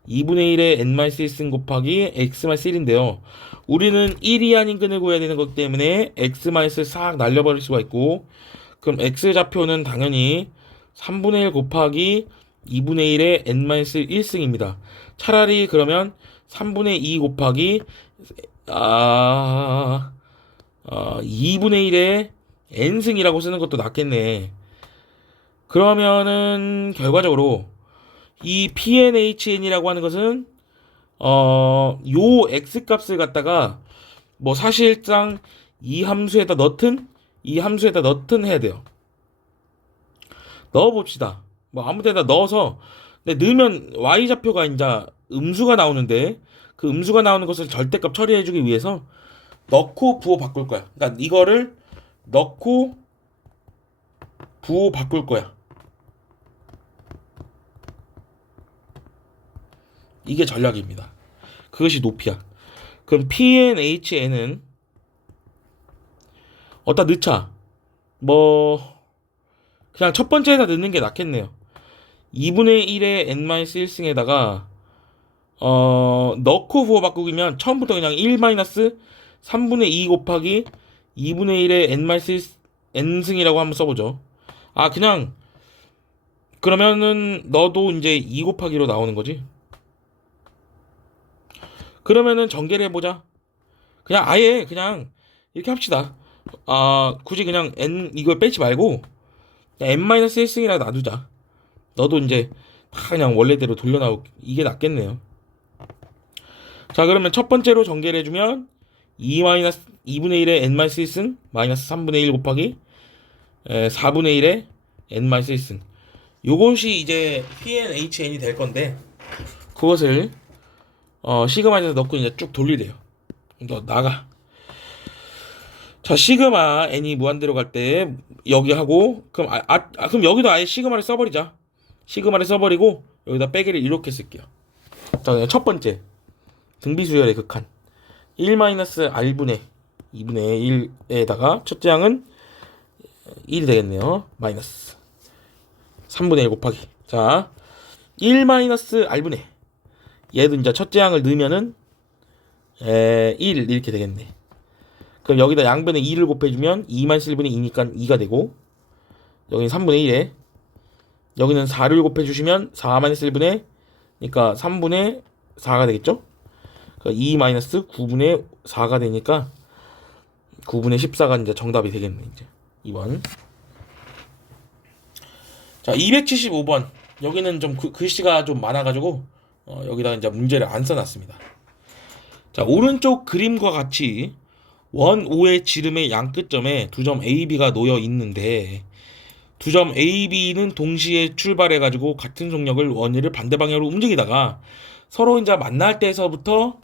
2분의 1의 n-1승 곱하기 x-1인데요. 우리는 1이 아닌 끈을 구해야 되는 것 때문에 x-를 싹 날려버릴 수가 있고, 그럼 x좌표는 당연히 3분의 1 곱하기 2분의 1의 n-1승입니다. 차라리 그러면 3분의 2 곱하기 2분의 1의 n승이라고 쓰는 것도 낫겠네. 그러면은 결과적으로 이 pnhn이라고 하는 것은 요 x값을 갖다가 뭐 사실상 이 함수에다 넣든 해야 돼요. 넣어봅시다. 뭐 아무 데나 넣어서, 근데 넣으면 y좌표가 이제 음수가 나오는데, 그 음수가 나오는 것을 절대값 처리해주기 위해서 넣고 부호 바꿀 거야. 그러니까 이거를 넣고 부호 바꿀 거야. 이게 전략입니다. 그것이 높이야. 그럼 pnhn은 어디다 넣자. 뭐 그냥 첫 번째에다 넣는 게 낫겠네요. 2분의 1의 n-1승에다가 넣고 부호 바꾸기면 처음부터 그냥 1-3분의 2 곱하기 2분의 1의 n승이라고 한번 써보죠. 그냥 그러면은 너도 이제 2 곱하기로 나오는 거지. 그러면은 전개를 해보자. 그냥 아예 그냥 이렇게 합시다. 굳이 그냥 n 이걸 빼지 말고 n-1승이라 놔두자. 너도 이제 다 그냥 원래대로 돌려 나오고 이게 낫겠네요. 자, 그러면 첫 번째로 전개를 해주면 2분의 1의 n-1승 마이너스 3분의 1 곱하기 4분의 1의 n-1승. 요것이 이제 pnhn이 될 건데, 그것을 시그마에서 넣고 이제 쭉 돌리래요. 너 나가. 자, 시그마 n이 무한대로 갈 때 여기 하고, 그럼 그럼 여기도 아예 시그마를 써버리자. 시그마를 써버리고 여기다 빼기를 이렇게 쓸게요. 자, 첫 번째 등비수열의 극한 1-r분의 2분의 1에다가 첫째 항은 1이 되겠네요. 마이너스 3분의 1 곱하기, 자 1-r분의, 얘도 이제 첫째 항을 넣으면은 1 이렇게 되겠네. 그럼 여기다 양변에 2를 곱해주면 2-1분의 2니까 2가 되고, 여기는 3분의 1에 여기는 4를 곱해주시면 4-1분의, 그러니까 3분의 4가 되겠죠. 그러니까 2-9분의 4가 되니까 9분의 14가 이제 정답이 되겠네. 이제 2번. 자, 275번. 여기는 좀 글씨가 좀 많아가지고 여기다가 이제 문제를 안 써놨습니다. 자, 오른쪽 그림과 같이 원 O의 지름의 양 끝점에 두 점 A, B가 놓여 있는데, 두 점 A, B는 동시에 출발해가지고 같은 속력을 원위를 반대 방향으로 움직이다가 서로 이제 만날 때서부터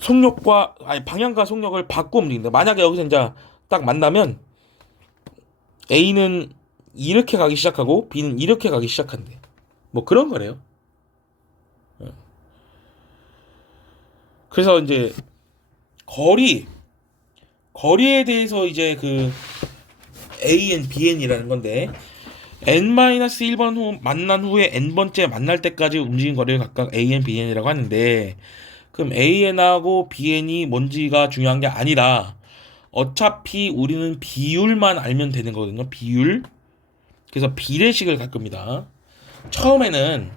속력과 방향과 속력을 바꿔 움직인다. 만약에 여기서 이제 딱 만나면 A는 이렇게 가기 시작하고 B는 이렇게 가기 시작한대. 뭐 그런 거래요. 그래서 이제 거리에 대해서 이제 그 AN, BN이라는 건데, n-1번 후 만난 후에 n번째 만날 때까지 움직인 거리를 각각 AN, BN이라고 하는데, 그럼 AN하고 BN이 뭔지가 중요한 게 아니라 어차피 우리는 비율만 알면 되는 거거든요. 비율. 그래서 비례식을 갈 겁니다. 처음에는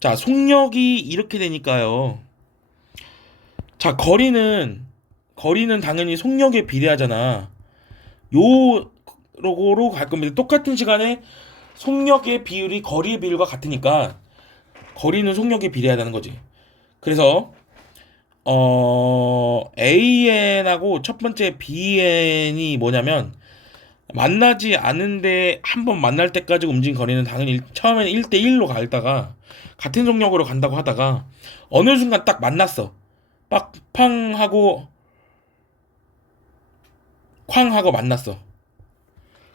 자, 속력이 이렇게 되니까요. 자, 거리는 당연히 속력에 비례하잖아. 요 로고로 갈 겁니다. 똑같은 시간에 속력의 비율이 거리의 비율과 같으니까 거리는 속력에 비례하다는 거지. 그래서 AN하고 첫 번째 BN이 뭐냐면 만나지 않은데 한 번 만날 때까지 움직인 거리는 당연히 처음에는 1대1로 가다가 같은 속력으로 간다고 하다가 어느 순간 딱 만났어. 빡팡 하고 쾅 하고 만났어.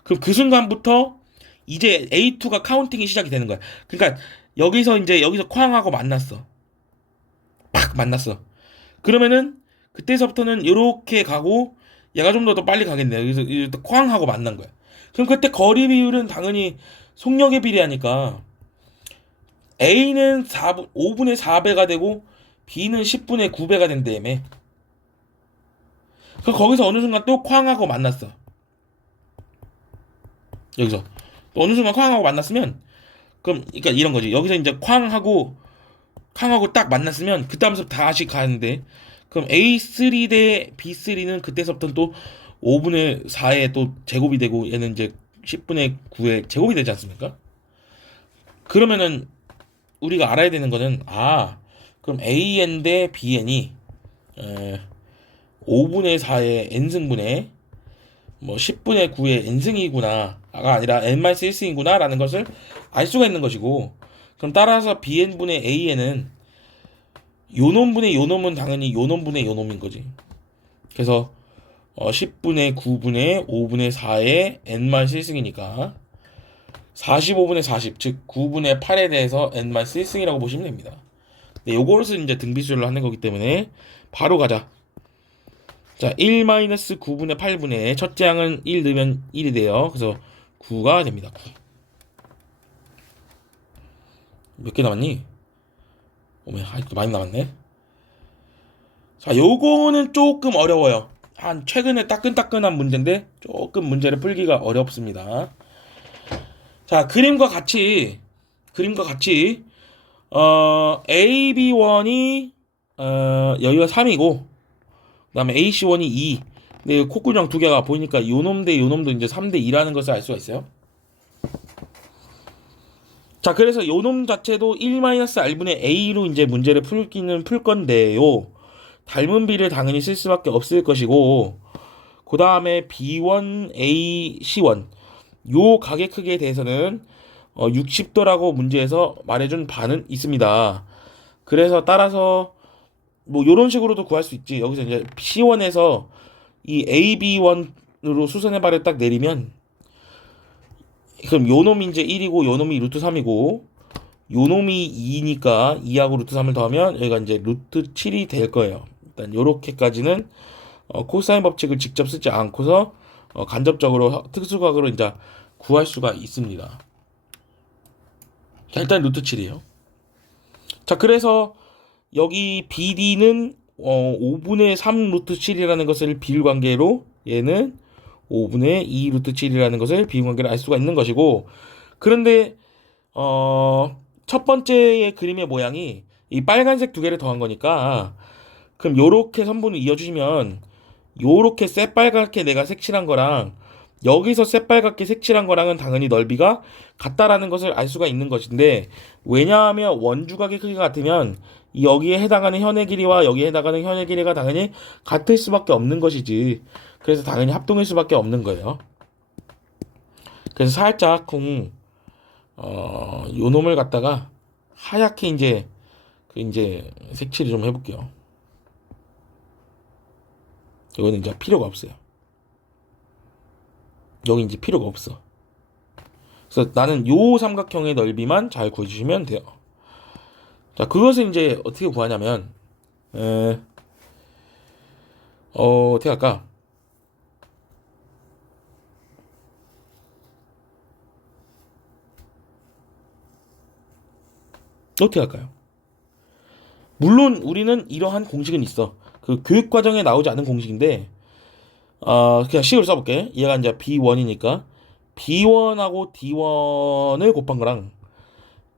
그럼 그 순간부터 이제 A2가 카운팅이 시작이 되는 거야. 그러니까 여기서 쾅 하고 만났어. 팍 만났어. 그러면은 그때서부터는 이렇게 가고 얘가 좀 더 빨리 가겠네. 여기서 쾅 하고 만난 거야. 그럼 그때 거리 비율은 당연히 속력에 비례하니까 A는 5분의 4배가 되고 B는 10분의 9배가 된다며. 그럼 거기서 어느 순간 또 쾅 하고 만났어. 여기서 또 어느 순간 쾅 하고 만났으면 그럼 그러니까 이런 거지. 여기서 이제 쾅하고 딱 만났으면 그다음부터 다시 가는데 그럼 A3 대 B3는 그때서부터는 또 5분의 4에 또 제곱이 되고 얘는 이제 10분의 9에 제곱이 되지 않습니까? 그러면은 우리가 알아야 되는 거는 그럼 AN 대 BN이 5분의 4의 n승분의 뭐 10분의 9의 n승이구나가 아니라 n-1승이구나 라는 것을 알 수가 있는 것이고 그럼 따라서 bn분의 an은 요놈분의 요놈은 당연히 요놈분의 요놈인 거지. 그래서 10분의 9분의 5분의 4의 n-1승이니까 45분의 40, 즉 9분의 8에 대해서 n-1승이라고 보시면 됩니다. 네, 요것을 이제 등비수열로 하는 거기 때문에 바로 가자. 자, 1-9분의 8분의 첫째 항은 1 넣으면 1이 돼요. 그래서 9가 됩니다. 9. 몇 개 남았니? 오메, 아직도 많이 남았네. 자, 요거는 조금 어려워요. 한 최근에 따끈따끈한 문제인데 조금 문제를 풀기가 어렵습니다. 자, 그림과 같이 AB1이 여기가 3이고 그다음에 AC1이 2. 근데 콧구녕 두 개가 보이니까 요놈 대 요놈도 이제 3대 2라는 것을 알 수가 있어요. 자, 그래서 요놈 자체도 1-R분의 A로 이제 문제를 풀 건데요. 닮은 비를 당연히 쓸 수밖에 없을 것이고, 그 다음에 B1, A, C1 요 가계 크기에 대해서는 60도라고 문제에서 말해준 바는 있습니다. 그래서 따라서 뭐 요런 식으로도 구할 수 있지. 여기서 이제 C1에서 이 AB1으로 수선의 발을 딱 내리면 그럼 요놈이 이제 1이고 요놈이 루트 3이고 요놈이 2니까 2하고 루트 3을 더하면 여기가 이제 루트 7이 될 거예요. 일단 요렇게까지는 코사인 법칙을 직접 쓰지 않고서 간접적으로 특수각으로 이제 구할 수가 있습니다. 자, 일단 루트 7이에요. 자, 그래서 여기 BD는 5분의 3 루트 7이라는 것을 비율관계로 얘는 5분의 2 루트 7이라는 것을 비율관계로 알 수가 있는 것이고 그런데 첫 번째의 그림의 모양이 이 빨간색 두 개를 더한 거니까 그럼 요렇게 선분을 이어주시면 요렇게 새빨갛게 내가 색칠한 거랑 여기서 새빨갛게 색칠한 거랑은 당연히 넓이가 같다라는 것을 알 수가 있는 것인데 왜냐하면 원주각의 크기가 같으면 여기에 해당하는 현의 길이와 여기에 해당하는 현의 길이가 당연히 같을 수밖에 없는 것이지. 그래서 당연히 합동일 수밖에 없는 거예요. 그래서 살짝 요 놈을 갖다가 하얗게 이제 색칠을 좀 해볼게요. 이거는 이제 필요가 없어요. 여기 이제 필요가 없어. 그래서 나는 요 삼각형의 넓이만 잘 구해주시면 돼요. 자, 그것을 이제 어떻게 구하냐면, 어떻게 할까? 어떻게 할까요? 물론 우리는 이러한 공식은 있어. 그 교육 과정에 나오지 않은 공식인데, 그냥 식으로 써볼게. 얘가 이제 B1이니까 B1하고 D1을 곱한 거랑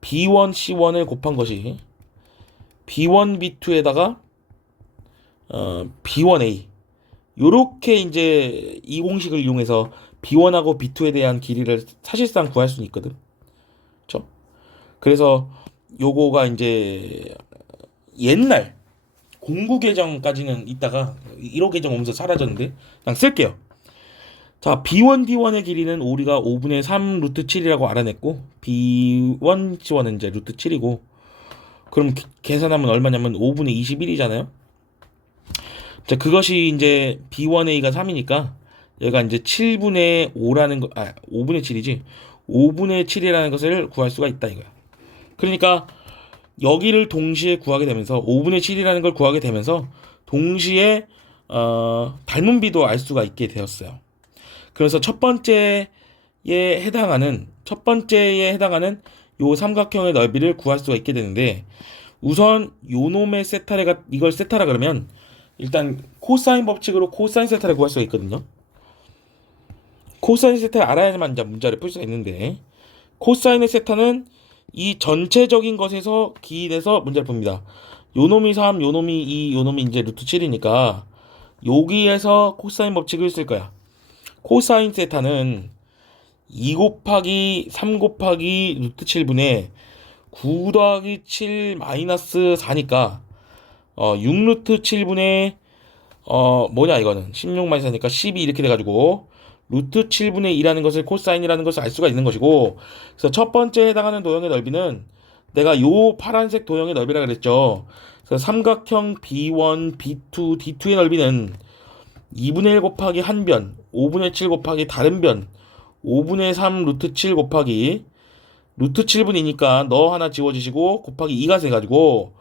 B1 C1을 곱한 것이 B1 B2에다가 B1A 요렇게 이제 이 공식을 이용해서 B1하고 B2에 대한 길이를 사실상 구할 수는 있거든. 그렇죠? 그래서 요거가 이제 옛날 공구 계정까지는 있다가 1호 계정 오면서 사라졌는데 그냥 쓸게요. 자, B1 D1의 길이는 우리가 5분의 3 루트 7이라고 알아냈고 B1 C1은 이제 루트 7이고 그럼 계산하면 얼마냐면 5분의 21이잖아요. 자, 그것이 이제 B1A가 3이니까 얘가 이제 7분의 5라는 거, 5분의 7이지. 5분의 7이라는 것을 구할 수가 있다 이거야. 그러니까 여기를 동시에 구하게 되면서 5분의 7이라는 걸 구하게 되면서 동시에 닮은 비도 알 수가 있게 되었어요. 그래서 첫 번째에 해당하는 요 삼각형의 넓이를 구할 수가 있게 되는데 우선 요 놈의 세타를 이걸 세타라 그러면 일단 코사인 법칙으로 코사인 세타를 구할 수가 있거든요. 코사인 세타를 알아야만 이제 문제를 풀 수가 있는데 코사인의 세타는 이 전체적인 것에서 기인해서 문제를 풉니다. 요 놈이 3, 요 놈이 2, 요 놈이 이제 루트 7이니까 여기에서 코사인 법칙을 쓸 거야. 코사인 세타는 2 곱하기 3 곱하기 루트 7분의 9 더하기 7 마이너스 4니까 6루트 7분의 뭐냐 이거는 16 마이너스 4니까 12 이렇게 돼가지고 루트 7분의 2라는 것을 코사인이라는 것을 알 수가 있는 것이고 그래서 첫 번째 해당하는 도형의 넓이는 내가 요 파란색 도형의 넓이라 그랬죠. 그래서 삼각형 B1, B2, D2의 넓이는 2분의 1 곱하기 한 변, 5분의 7 곱하기 다른 변, 5분의 3 루트 7 곱하기 루트 7분이니까 너 하나 지워주시고 곱하기 2가 돼가지고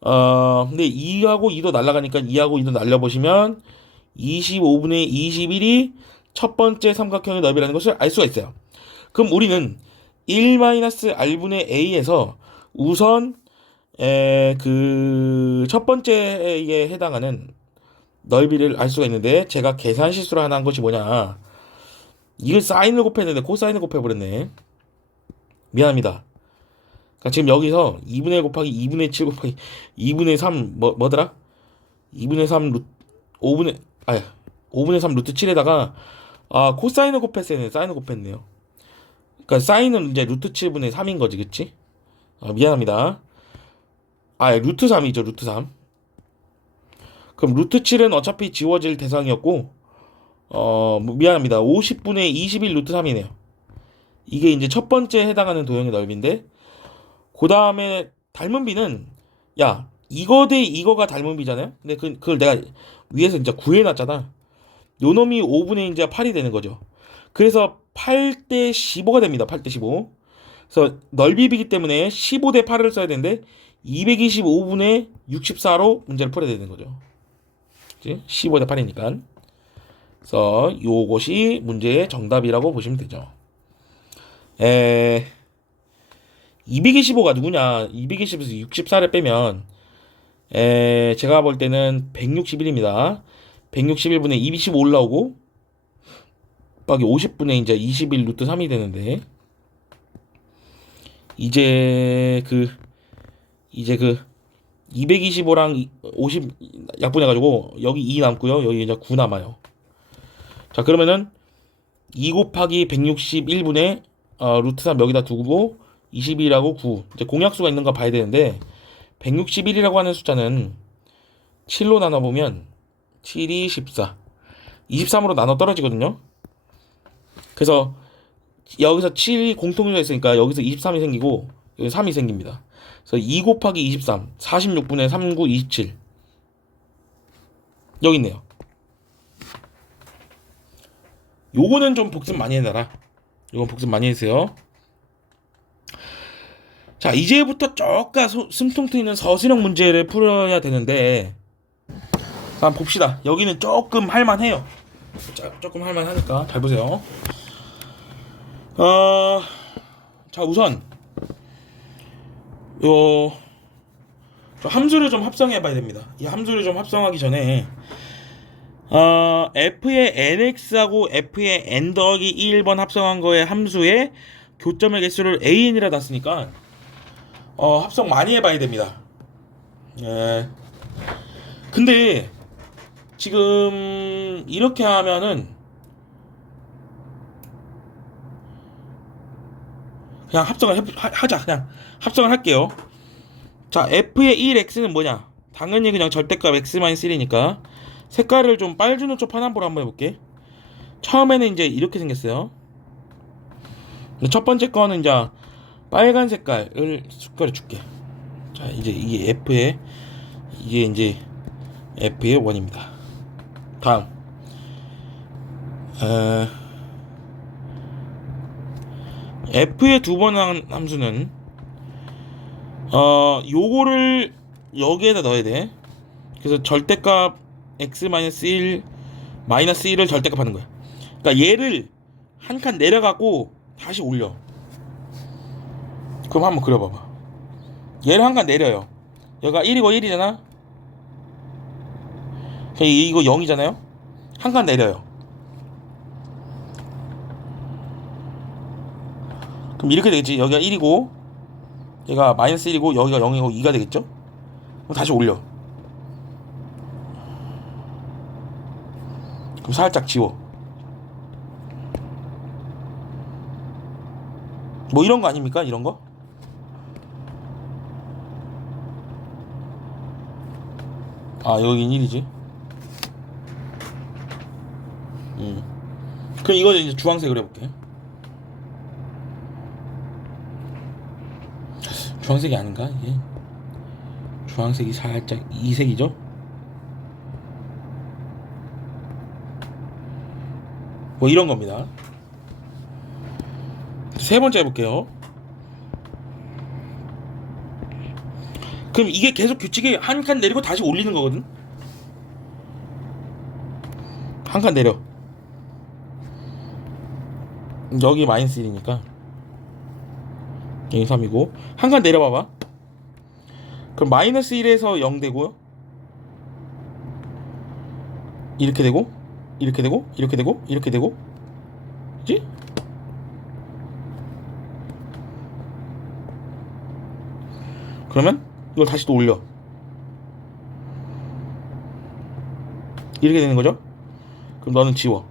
근데 2하고 2도 날라가니까 2하고 2도 날려보시면 25분의 21이 첫 번째 삼각형의 넓이라는 것을 알 수가 있어요. 그럼 우리는 1-r분의 a에서 우선 그 첫 번째에 해당하는 넓이를 알 수가 있는데 제가 계산 실수를 하나 한 것이 뭐냐 이걸 사인을 곱했는데 코사인을 곱해버렸네. 미안합니다. 그러니까 지금 여기서 2분의 1 곱하기 2분의 7 곱하기 2분의 3 뭐더라? 2분의 3 5분의 3 루트 7에다가 코사인을 곱했어요. 사인을 곱했네요. 그러니까 사인은 이제 루트 7분의 3인 거지, 그치? 미안합니다. 루트 3이죠, 루트 3. 그럼 루트 7은 어차피 지워질 대상이었고 미안합니다. 50분의 21 루트 3이네요. 이게 이제 첫 번째 해당하는 도형의 넓이인데 그 다음에 닮은 비는 야 이거 대 이거가 닮은 비잖아요. 근데 그걸 내가 위에서 이제 구해놨잖아. 요 놈이 5분의 이제 8이 되는 거죠. 그래서 8대 15가 됩니다. 8대 15. 그래서 넓이비기 때문에 15 대 8을 써야 되는데 225분의 64로 문제를 풀어야 되는 거죠. 15 대 8이니까. 그래서 요것이 문제의 정답이라고 보시면 되죠. 225가 누구냐? 220에서 64를 빼면 제가 볼 때는 161입니다. 161분의 25 올라오고 곱하기 50분의 이제 21 루트 3이 되는데 이제 그 225랑 50 약분해가지고 여기 2 남고요. 여기 이제 9 남아요. 자 그러면은 2 곱하기 161분의 루트 3 여기다 두고 21하고 9 이제 공약수가 있는 거 봐야 되는데 161이라고 하는 숫자는 7로 나눠보면 7이 14 23으로 나눠 떨어지거든요. 그래서 여기서 7이 공통유가 있으니까 여기서 23이 생기고 여기 3이 생깁니다. 그래서 2 곱하기 23 46분의 39 27 여기 있네요. 요거는 좀 복습 많이 해놔라. 이건 복습 많이 해주세요. 자 이제부터 쪼까 숨통 트이는 서술형 문제를 풀어야 되는데 자, 한번 봅시다. 여기는 조금 할만해요. 자, 조금 할만하니까 잘 보세요. 자 우선 함수를 좀 합성해봐야 됩니다. 이 함수를 좀 합성하기 전에 f의 nx하고 f의 n 더하기 1번 합성한 거의 함수의 교점의 개수를 an이라 놨으니까 합성 많이 해봐야 됩니다. 예. 근데 지금 이렇게 하면은 그냥 하자. 그냥 합성을 할게요. 자, F의 1x는 뭐냐? 당연히 그냥 절대값 x-1이니까 색깔을 좀 빨주노 초 파남보로 한번 해볼게. 처음에는 이제 이렇게 생겼어요. 첫 번째 거는 이제 빨간 색깔을 줄게. 자, 이제 이게 이제 F의 원입니다. 다음 F의 두 번 함수는 요거를 여기에다 넣어야 돼. 그래서 절대값 x-1 -1을 절대값 하는 거야. 그러니까 얘를 한 칸 내려가고 다시 올려. 그럼 한번 그려봐봐. 얘를 한 칸 내려요. 여기가 1이고 1이잖아. 이거 0이잖아요. 한 칸 내려요. 그럼 이렇게 되겠지. 여기가 1이고 얘가 -1이고 여기가 0이고 2가 되겠죠. 그럼 다시 올려. 그럼 살짝 지워. 뭐 이런 거 아닙니까? 이런 거? 아, 여긴 1이지. 그럼 이거 이제 주황색으로 해볼게. 주황색이 아닌가? 이게 주황색이 살짝 이색이죠? 뭐 이런 겁니다. 세 번째 해볼게요. 그럼 이게 계속 규칙이 한 칸 내리고 다시 올리는 거거든. 한 칸 내려. 여기 -1이니까 여기 3이고 한 칸 내려봐봐. 그럼 -1에서 0 되고요. 이렇게 되고 이렇게 되고 이렇게 되고 이렇게 되고 그치? 그러면 이걸 다시 또 올려. 이렇게 되는 거죠? 그럼 너는 지워.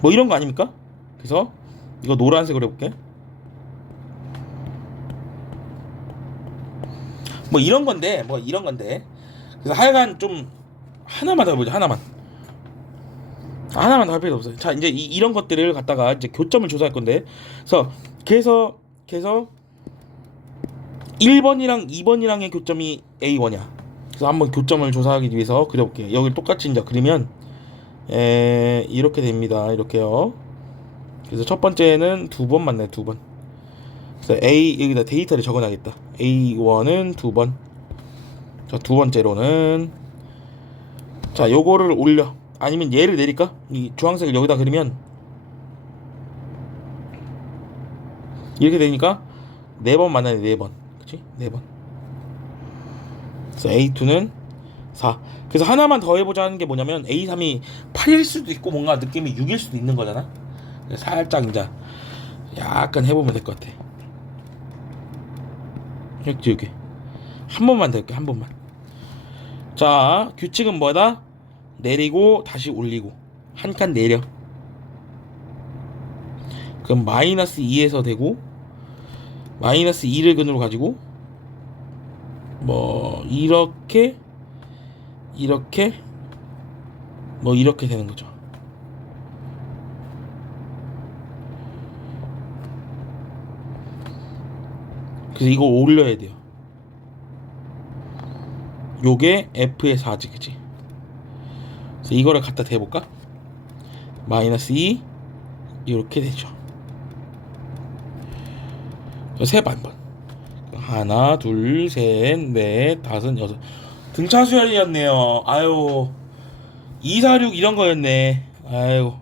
뭐 이런 거 아닙니까? 그래서 이거 노란색으로 해볼게. 뭐 이런 건데 그래서 하여간 좀 하나만 더 해보자. 하나만 더 할 필요 없어요. 자, 이제 이런 것들을 갖다가 이제 교점을 조사할 건데 그래서 1번이랑 2번이랑의 교점이 A1이야. 그래서 한번 교점을 조사하기 위해서 그려볼게요. 여기 똑같이 이제 그리면 이렇게 됩니다. 이렇게요. 그래서 첫 번째는 2번 맞나요? 2번. 그래서 여기다 데이터를 적어놔야겠다. A1은 2번. 자, 두 번째로는 자, 요거를 올려. 아니면 얘를 내릴까? 이 주황색을 여기다 그리면 이렇게 되니까 4번 맞나요? 4번. 그치? 4번. 그래서 A2는 4. 그래서 하나만 더 해보자 하는 게 뭐냐면 A3이 8일 수도 있고 뭔가 느낌이 6일 수도 있는 거잖아. 살짝 이제 약간 해보면 될 것 같아. 이렇게 한 번만 더 할게. 한 번만. 자, 규칙은 뭐다? 내리고 다시 올리고 한 칸 내려. 그럼 -2에서 되고 -2를 근으로 가지고 뭐 이렇게 뭐 이렇게 되는 거죠. 그래서 이거 올려야 돼요. 요게 F의 4지, 그치? 그래서 이거를 갖다 대볼까? -2 이렇게 되죠. 세번 하나, 둘, 셋, 넷, 다섯, 여섯. 등차 수열이었네요. 아유, 246 이런 거였네. 아유.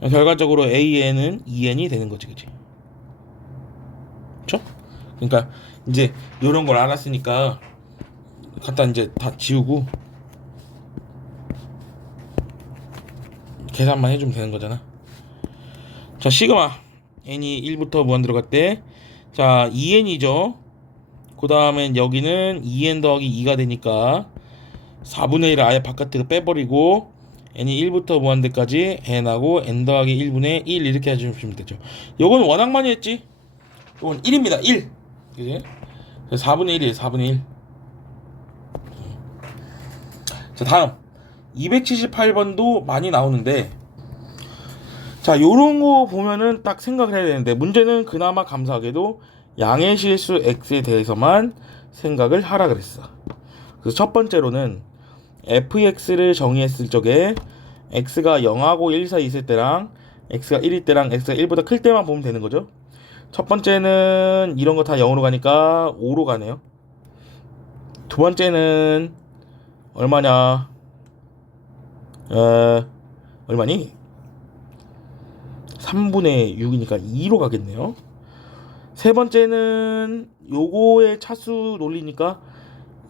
결과적으로 AN은 EN이 되는 거지, 그치? 그쵸? 그러니까 이제 이런 걸 알았으니까 갖다 이제 다 지우고 계산만 해주면 되는 거잖아. 자, 시그마 n이 1부터 무한 들어갈 때, 자 2n이죠. 그 다음엔 여기는 2n 더하기 2가 되니까 4분의 1을 아예 바깥으로 빼버리고 n이 1부터 무한대까지 n하고 n 더하기 1분의 1 이렇게 해주시면 되죠. 요건 워낙 많이 했지. 요건 1입니다. 1. 그지? 4분의 1이에요. 4분의 1. 자, 다음 278번도 많이 나오는데, 자 요런 거 보면은 딱 생각을 해야 되는데, 문제는 그나마 감사하게도 양의 실수 x에 대해서만 생각을 하라 그랬어. 그래서 첫 번째로는 fx를 정의했을 적에 x가 0하고 1 사이 있을 때랑 x가 1일 때랑 x가 1보다 클 때만 보면 되는 거죠. 첫 번째는 이런 거 다 0으로 가니까 5로 가네요. 두 번째는 얼마냐? 얼마니? 3분의 6이니까 2로 가겠네요. 세 번째는 요거의 차수 논리니까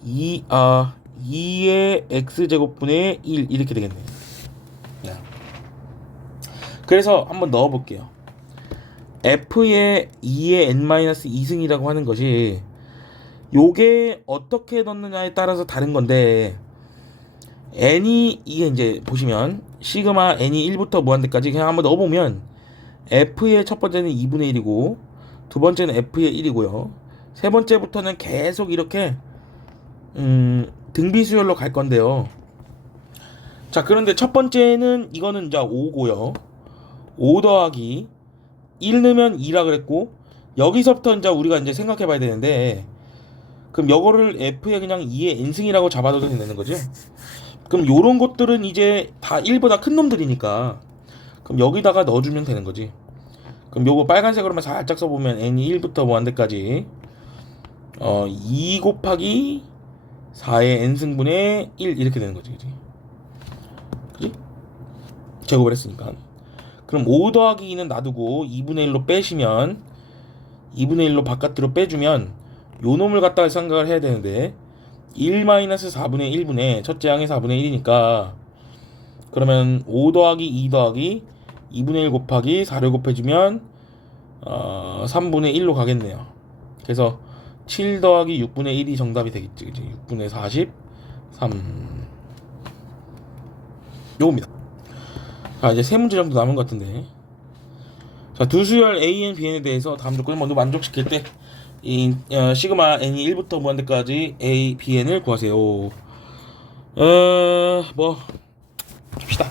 2의 x제곱분의 1 이렇게 되겠네요. 그래서 한번 넣어볼게요. f의 2의 n-2승이라고 하는 것이 요게 어떻게 넣느냐에 따라서 다른 건데, n이 이게 이제 보시면 시그마 n이 1부터 무한대까지 그냥 한번 넣어보면 f의 첫 번째는 2분의 1이고 두 번째는 f의 1이고요. 세 번째부터는 계속 이렇게 등비수열로 갈 건데요. 자, 그런데 첫 번째는 이거는 이제 5고요. 5 더하기 1 넣으면 2라 그랬고, 여기서부터 이제 우리가 이제 생각해 봐야 되는데, 그럼 요거를 f의 그냥 2의 n승이라고 잡아둬도 되는 거죠. 그럼 요런 것들은 이제 다 1보다 큰 놈들이니까 그럼 여기다가 넣어주면 되는 거지. 그럼 요거 빨간색으로만 살짝 써보면 n이 1부터 무한대까지 2 곱하기 4의 n승분의 1 이렇게 되는 거지. 그지? 제곱을 했으니까. 그럼 5 더하기 2는 놔두고 2분의 1로 빼시면, 2분의 1로 바깥으로 빼주면 요 놈을 갖다가 생각을 해야 되는데, 1-4분의 1분의 첫째 항이 4분의 1이니까 그러면 5 더하기 2 더하기 2분의 1 곱하기 4를 곱해주면 3분의 1로 가겠네요. 그래서 7 더하기 6분의 1이 정답이 되겠지. 그치? 6분의 43 요겁니다. 자, 이제 세 문제 정도 남은 것 같은데, 자 두 수열 AN, BN에 대해서 다음 조건을 모두 만족시킬 때 이 시그마 n이 1부터 무한대까지 a, bn을 구하세요. 뭐 봅시다.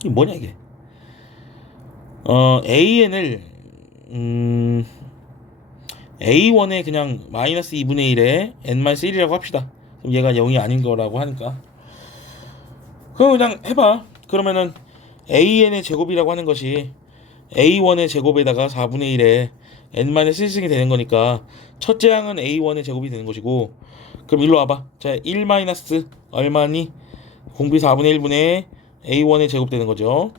이게 뭐냐 이게? an을 a1에 그냥 마이너스 2분의 1에 n-1이라고 합시다. 그럼 얘가 0이 아닌 거라고 하니까 그럼 그냥 해봐. 그러면은 an의 제곱이라고 하는 것이 a1의 제곱에다가 4분의 1에 n-1승이 되는 거니까 첫째 항은 a1의 제곱이 되는 것이고, 그럼 일로 와봐. 자, 1 마이너스 얼마니? 공비 4분의 1분의 a1의 제곱 되는 거죠.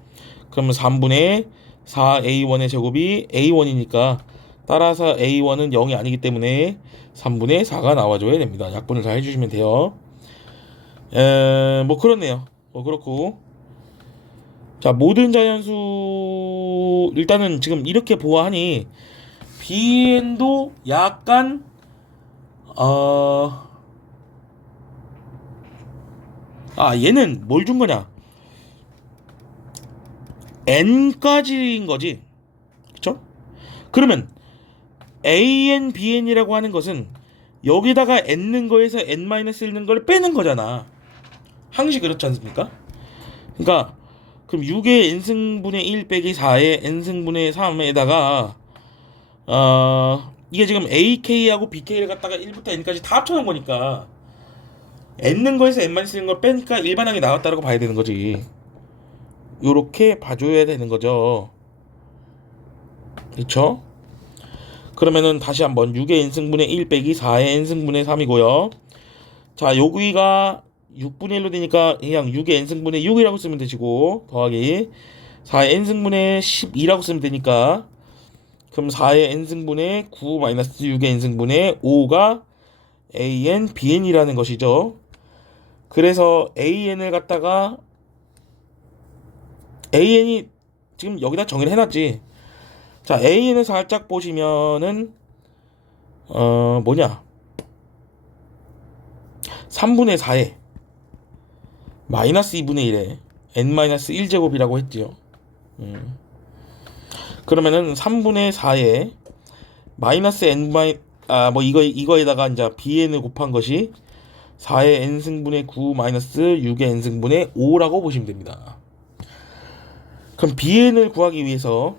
그러면 3분의 4a1의 제곱이 a1이니까 따라서 a1은 0이 아니기 때문에 3분의 4가 나와줘야 됩니다. 약분을 다 해주시면 돼요. 뭐 그렇네요. 뭐 그렇고, 자 모든 자연수 일단은 지금 이렇게 보아하니 bn도 약간 얘는 뭘 준 거냐, n까지인 거지. 그쵸? 그러면 an, bn이라고 하는 것은 여기다가 n 는 거에서 n-1 는 걸 빼는 거잖아. 항시 그렇지 않습니까? 그러니까 그럼 6의 n승분의 1 빼기 4의 n승분의 3에다가 이게 지금 ak하고 bk를 갖다가 1부터 n까지 다 합쳐놓은 거니까 n는 거에서 n만 쓰는 걸 빼니까 일반항이 나왔다라고 봐야 되는 거지. 요렇게 봐줘야 되는 거죠. 그쵸? 그러면은 다시 한번 6의 n승분의 1 빼기 4의 n승분의 3이고요. 자, 여기가 6분의 1로 되니까 그냥 6의 n승분의 6이라고 쓰면 되시고, 더하기 4의 n승분의 12라고 쓰면 되니까, 그럼 4의 n승분의 9 마이너스 6의 n승분의 5가 an, bn이라는 것이죠. 그래서 an을 갖다가 an이 지금 여기다 정의를 해놨지. 자, A는 살짝 보시면은 뭐냐, 3분의 4에 마이너스 2분의 1에 n-1제곱이라고 했지요. 그러면은 3분의 4에 마이너스 n 뭐 이거에다가 이제 bn을 곱한 것이 4의 n승분의 9 마이너스 6의 n승분의 5라고 보시면 됩니다. 그럼 bn을 구하기 위해서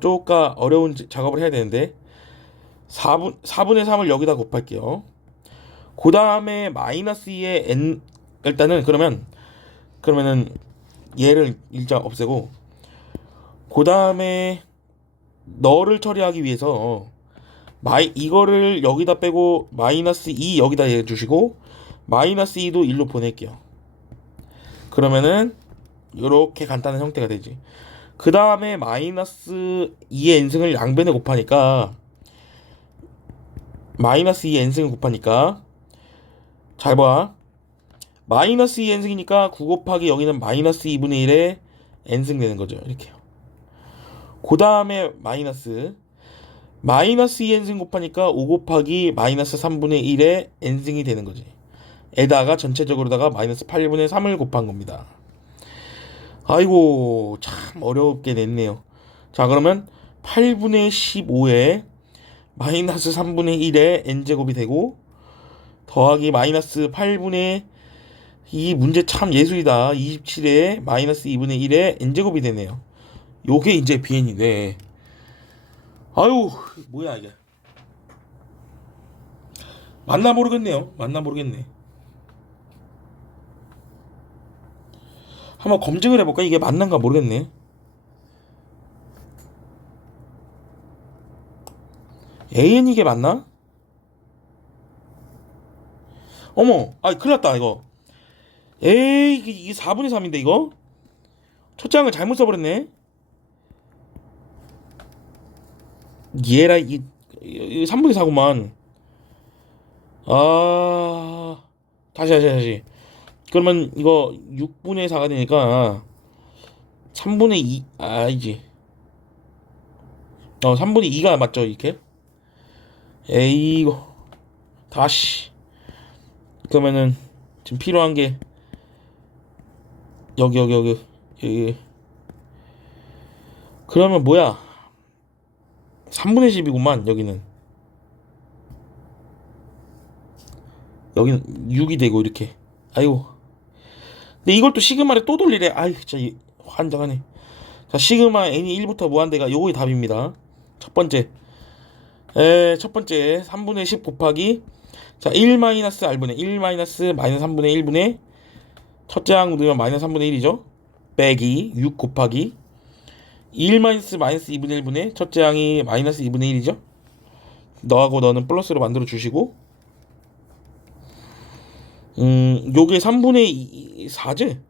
조금 어려운 작업을 해야 되는데 4분의 3을 여기다 곱할게요. 그 다음에 마이너스 2의 n, 일단은 그러면은 얘를 일자 없애고, 그 다음에 너를 처리하기 위해서 이거를 여기다 빼고 마이너스 2 여기다 해주시고 마이너스 2도 1로 보낼게요. 그러면은 이렇게 간단한 형태가 되지. 그 다음에 마이너스 2의 n승을 양변에 곱하니까 마이너스 2의 n승을 곱하니까 잘 봐. 마이너스 2 n승이니까 9 곱하기 여기는 마이너스 2분의 1에 n승 되는 거죠. 이렇게요. 그 다음에 마이너스 2n승 곱하니까 5 곱하기 마이너스 3분의 1에 n승이 되는 거지. 에다가 전체적으로다가 마이너스 8분의 3을 곱한 겁니다. 아이고, 참 어렵게 냈네요. 자, 그러면 8분의 15에 마이너스 3분의 1에 n제곱이 되고, 더하기 마이너스 8분의, 이 문제 참 예술이다. 27에 마이너스 2분의 1에 n제곱이 되네요. 요게 이제 bn인데, 아유, 뭐야 이게. 맞나 모르겠네요. 한번 검증을 해볼까? 이게 맞는가 모르겠네. AN 이게 맞나? 어머, 큰일났다 이거. 에이, 이게 4분의 3인데 이거? 첫째 항을 잘못 써버렸네. 얘라, 이게 3분의 4구만. 다시. 그러면 이거 6분의 4가 되니까 3분의 2, 아니지. 3분의 2가 맞죠, 이렇게? 에이고. 다시. 그러면은 지금 필요한 게 여기. 그러면 뭐야? 3분의 10이구만, 여기는 6이 되고, 이렇게. 아이고. 근데 이걸 또 시그마를 또 돌리래. 아이, 진짜 환장하네. 자, 시그마 n이 1부터 무한대가 요거의 답입니다. 첫 번째 3분의 10 곱하기, 자, 1 마이너스 r분의 1 마이너스 3분의 1분의 첫째 항 넣으면 마이너스 3분의 1이죠. 빼기 6 곱하기 1 마이너스 2분의 1분의 첫째 항이 마이너스 2분의 1이죠. 너하고 너는 플러스로 만들어 주시고, 요게 3분의 4지?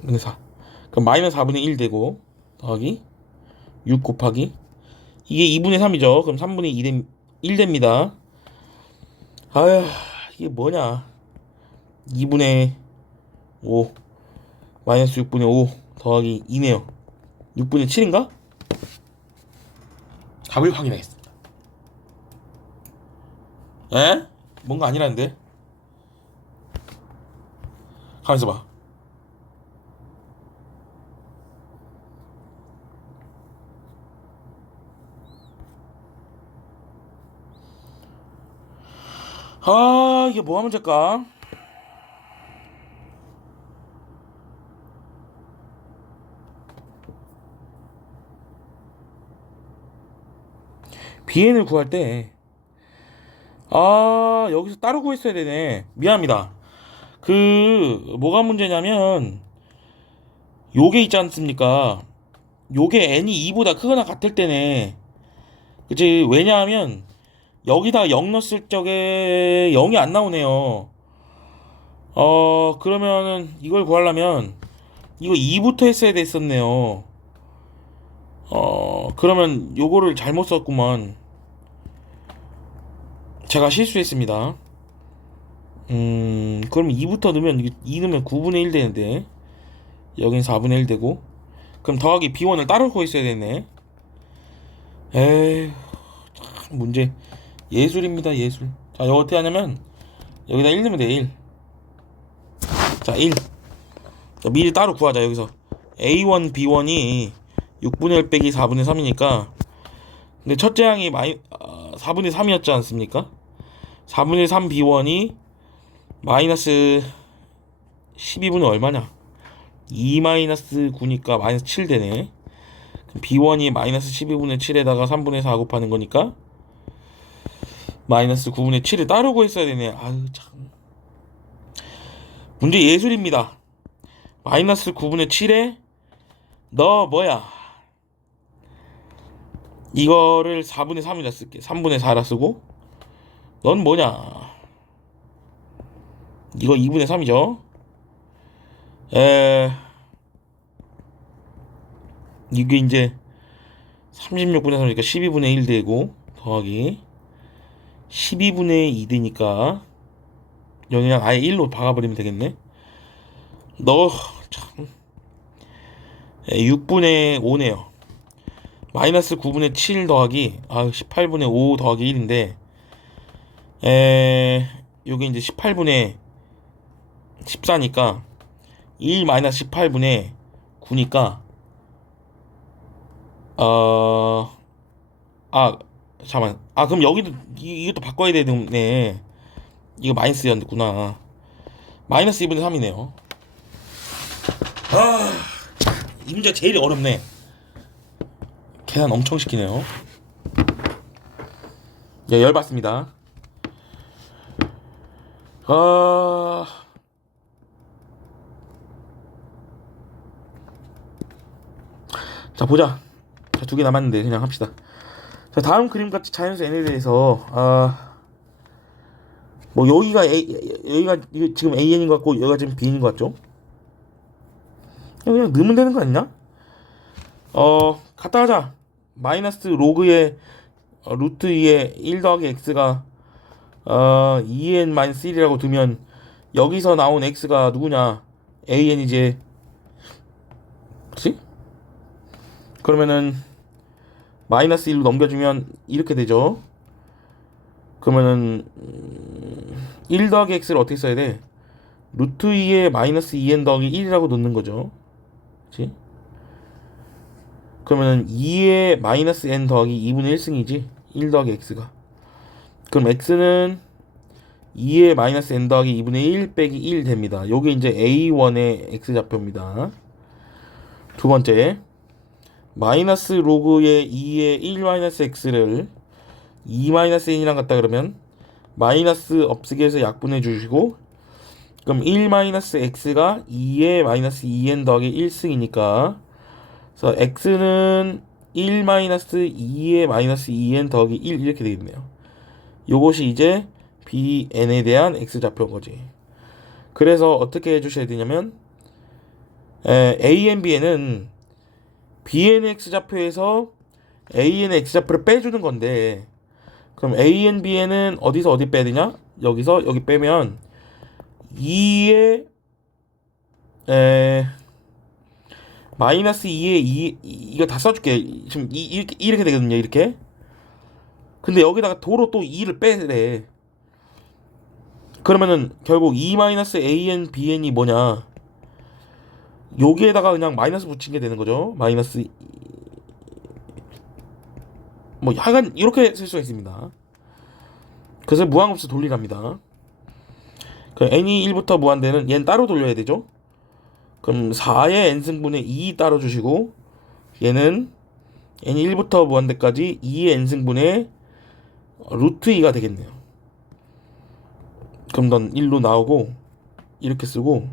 3분의 4. 그럼 마이너스 4분의 1 되고, 더하기 6 곱하기 이게 2분의 3이죠. 그럼 3분의 1 됩니다. 아휴, 이게 뭐냐. 2분의 5 마이너스 6분의 5 더하기 2네요. 6분의 7인가? 답을 확인하겠습니다. 에? 뭔가 아니라는데? 가만있어 봐. 이게 뭐가 문제일까? bn을 구할 때 여기서 따로 구했어야 되네. 미안합니다. 뭐가 문제냐면 요게 있지 않습니까? 요게 n이 2보다 크거나 같을 때네. 그치? 왜냐하면 여기다 0 넣었을 적에 0이 안 나오네요. 그러면은 이걸 구하려면 이거 2부터 했어야 됐었네요. 그러면 요거를 잘못 썼구만. 제가 실수했습니다. 그럼 2부터 넣으면 2 넣으면 9분의 1 되는데 여긴 4분의 1 되고. 그럼 더하기 b1을 따로 구고 있어야 되네. 에휴, 참 문제 예술입니다, 예술. 자, 이거 어떻게 하냐면 여기다 1 넣으면 돼. 1. 자, 1. 자, 미리 따로 구하자. 여기서 a1 b1이 6분의 1 빼기 4분의 3이니까. 근데 첫째 항이 4분의 3이었지 않습니까? 4분의 3 b1이 마이너스 12분의 얼마냐? 2 마이너스 9니까 마이너스 7 되네. 그럼 b1이 마이너스 12분의 7에다가 3분의 4 곱하는 거니까 마이너스 9분의 7을 따로 구했어야 되네. 아유 참. 문제 예술입니다. 마이너스 9분의 7에 너 뭐야? 이거를 4분의 3이라 쓸게. 3분의 4라 쓰고 넌 뭐냐? 이거 2분의 3이죠. 이게 이제 36분의 3이니까 12분의 1 되고 더하기 12분의 2 되니까 여기 그냥 아예 1로 박아버리면 되겠네. 너 참 6분의 5네요. 마이너스 9분의 7 더하기 18분의 5 더하기 1인데 요게 이제 18분의 14니까 1 마이너스 18분의 9니까 잠깐만. 그럼 여기도 이것도 바꿔야 되네. 이거 마이너스였구나. 마이너스 2분의 3이네요. 이 문제 제일 어렵네. 계산 엄청 시키네요. 야, 열받습니다. 자, 보자. 자, 2개 남았는데 그냥 합시다. 자, 다음 그림같이 자연수 n에 대해서 뭐 여기가 여기가 지금 an인 것 같고 여기가 지금 b인 것 같죠? 그냥 넣으면 되는 거 아니냐? 갖다 하자. 마이너스 로그의 루트 2에 1 더하기 x가 2n 마이너스 1이라고 두면 여기서 나온 x가 누구냐? an이지. 그렇지? 그러면은 마이너스 1로 넘겨주면 이렇게 되죠. 그러면은 1 더하기 x를 어떻게 써야 돼? 루트 2에 마이너스 2n 더하기 1이라고 놓는 거죠. 그치? 그러면은 2에 마이너스 n 더하기 2분의 1승이지. 1 더하기 x가. 그럼 x는 2에 마이너스 n 더하기 2분의 1 빼기 1 됩니다. 요게 이제 a1의 x좌표입니다. 두 번째, 마이너스 로그의 2의 1 마이너스 x를 2 마이너스 n이랑 같다 그러면 마이너스 없애기 해서 약분해 주시고, 그럼 1 마이너스 x가 2의 마이너스 2n 더하기 1승이니까 그래서 x는 1 마이너스 2의 마이너스 2n 더하기 1 이렇게 되겠네요. 요것이 이제 bn에 대한 x좌표인 거지. 그래서 어떻게 해주셔야 되냐면 a, bn은 bn의 x좌표에서 a의 x좌표를 빼주는 건데, 그럼 a, bn은 어디서 어디 빼야 되냐? 여기서 여기 빼면 2의 마이너스 2에 2 이거 다 써줄게. 지금 이렇게 되거든요. 이렇게. 근데 여기다가 도로 또 2를 빼래. 그러면은 결국 2 마이너스 an bn이 뭐냐? 여기에다가 그냥 마이너스 붙인 게 되는 거죠. 마이너스 뭐 하여간 이렇게 쓸 수가 있습니다. 그래서 무한급수 돌리랍니다. 그 n이 1부터 무한대는 얘는 따로 돌려야 되죠. 그럼 4의 n승분의 2 따로 주시고, 얘는 n이 1부터 무한대까지 2의 n승분의 루트 2가 되겠네요. 그럼 넌 1로 나오고 이렇게 쓰고,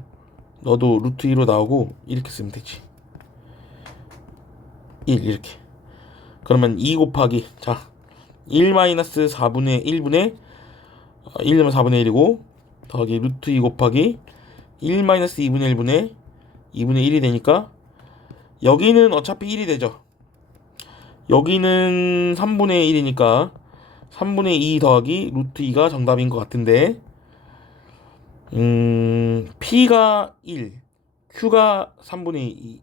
너도 루트 2로 나오고 이렇게 쓰면 되지. 1 이렇게. 그러면 2 곱하기 1 마이너스 4분의 1분의 1 넣으면 4분의 1이고 더하기 루트 2 곱하기 1 마이너스 2분의 1분의 2분의 1이 되니까 여기는 어차피 1이 되죠. 여기는 3분의 1이니까 3분의 2 더하기 루트 2가 정답인 것 같은데, P가 1, Q가 3분의 2.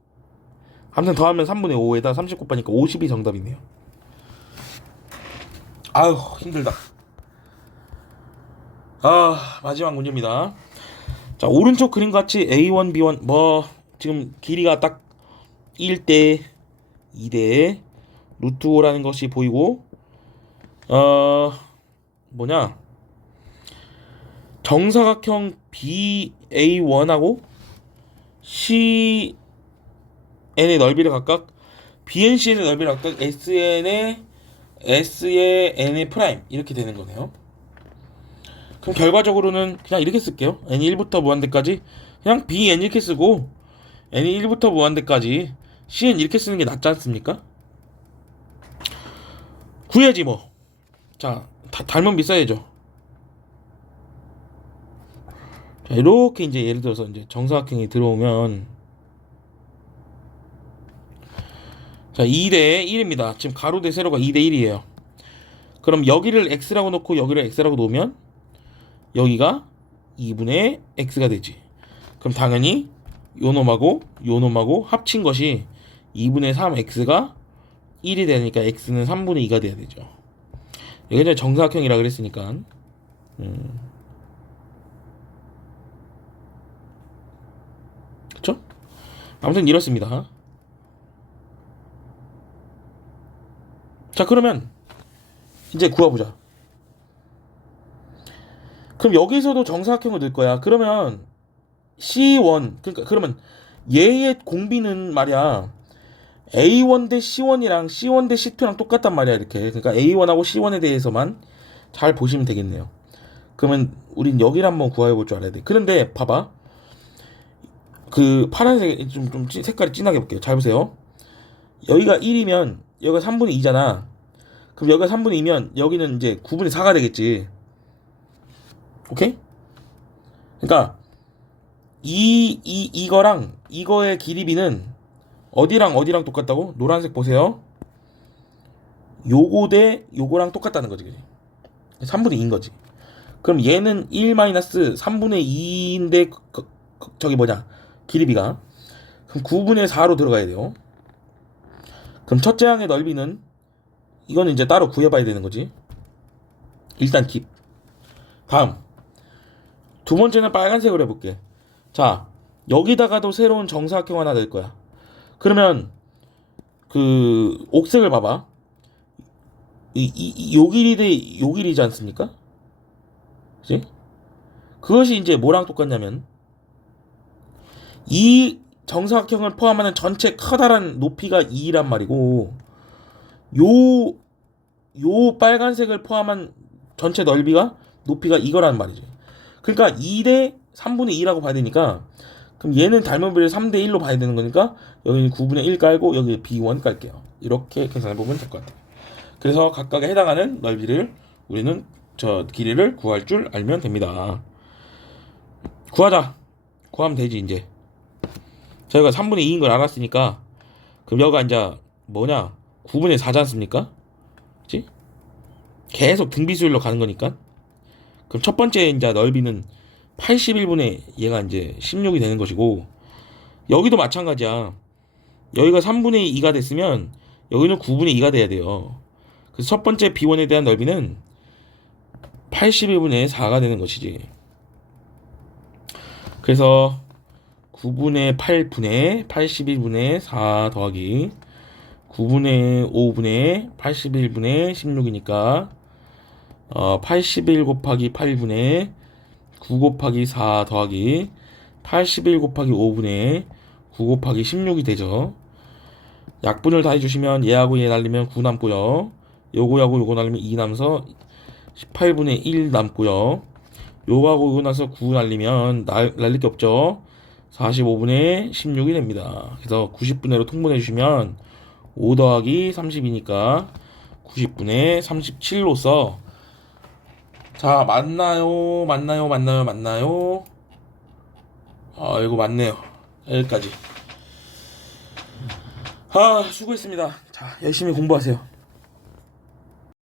아무튼 더하면 3분의 5에다 30 곱하니까 50이 정답이네요. 아유 힘들다. 마지막 문제입니다. 자, 오른쪽 그림같이 A1, B1 뭐 지금 길이가 딱 1대 2대 루트 5라는 것이 보이고 뭐냐 정사각형 BA1하고 CN의 넓이를 각각 BNC의 넓이를 각각 SN의 S의 프라임 이렇게 되는 거네요. 그럼 결과적으로는 그냥 이렇게 쓸게요. n이 1부터 무한대까지 그냥 bn 이렇게 쓰고 n이 1부터 무한대까지 cn 이렇게 쓰는 게 낫지 않습니까? 구해야지 뭐. 자, 닮으면 비싸야죠. 자, 이렇게 이제 예를 들어서 이제 정사각형이 들어오면 자 2대 1입니다. 지금 가로 대 세로가 2대 1이에요. 그럼 여기를 x라고 놓고 여기를 x라고 놓으면 여기가 2분의 x가 되지. 그럼 당연히 요놈하고 요놈하고 합친 것이 2분의 3x가 1이 되니까 x는 3분의 2가 돼야 되죠. 여기 이제 정사각형이라 그랬으니까 그쵸? 아무튼 이렇습니다. 자, 그러면 이제 구해보자. 그럼 여기서도 정사각형을 넣을 거야. 그러면 C1 그러니까 그러면 얘의 공비는 말이야 A1 대 C1이랑 C1 대 C2랑 똑같단 말이야. 이렇게 그러니까 A1하고 C1에 대해서만 잘 보시면 되겠네요. 그러면 우린 여기를 한번 구해 볼 줄 알아야 돼. 그런데 봐봐 그 파란색 좀 색깔이 진하게 볼게요. 잘 보세요. 여기가 1이면 여기가 3분의 2잖아. 그럼 여기가 3분의 2면 여기는 이제 9분의 4가 되겠지. 오케이? 그러니까 이거랑 이거의 길이비는 어디랑 어디랑 똑같다고? 노란색 보세요. 요거 대 요거랑 똑같다는 거지. 3분의 2인 거지. 그럼 얘는 1 마이너스 3분의 2인데 저기 뭐냐 길이비가 그럼 9분의 4로 들어가야 돼요. 그럼 첫째 항의 넓이는 이거는 이제 따로 구해봐야 되는 거지. 일단 킵. 다음 두 번째는 빨간색으로 해볼게. 자, 여기다가도 새로운 정사각형 하나 될 거야. 그러면 그 옥색을 봐봐. 요 길이 대 요 길이지 않습니까? 그치? 그것이 이제 뭐랑 똑같냐면 이 정사각형을 포함하는 전체 커다란 높이가 2란 말이고 요 빨간색을 포함한 전체 넓이가 높이가 이거란 말이지. 그러니까 2대 3분의 2라고 봐야 되니까 그럼 얘는 닮은 비를 3대 1로 봐야 되는 거니까 여기는 9분의 1 깔고 여기 B1 깔게요. 이렇게 계산해보면 될 것 같아요. 그래서 각각에 해당하는 넓이를 우리는 저 길이를 구할 줄 알면 됩니다. 구하자. 구하면 되지 이제. 저희가 3분의 2인 걸 알았으니까 그럼 여기가 이제 뭐냐 9분의 4지 않습니까? 그치? 계속 등비수열로 가는 거니까 그럼 첫 번째 이제 넓이는 81분의 얘가 이제 16이 되는 것이고 여기도 마찬가지야. 여기가 3분의 2가 됐으면 여기는 9분의 2가 돼야 돼요. 그래서 첫 번째 B1에 대한 넓이는 81분의 4가 되는 것이지. 그래서 9분의 8분의 81분의 4 더하기 9분의 5분의 81분의 16이니까 81 곱하기 8분의 9 곱하기 4 더하기 81 곱하기 5분의 9 곱하기 16이 되죠. 약분을 다 해주시면 얘하고 얘 날리면 9 남고요. 요거하고 요거 날리면 2 남서 18분의 1 남고요. 요거하고 요거 나서 9 날리면 날릴 게 없죠. 45분의 16이 됩니다. 그래서 90분의로 통분해 주시면 5 더하기 30이니까 90분의 37로서 자 맞나요? 이거 맞네요. 여기까지. 수고했습니다. 자 열심히 공부하세요.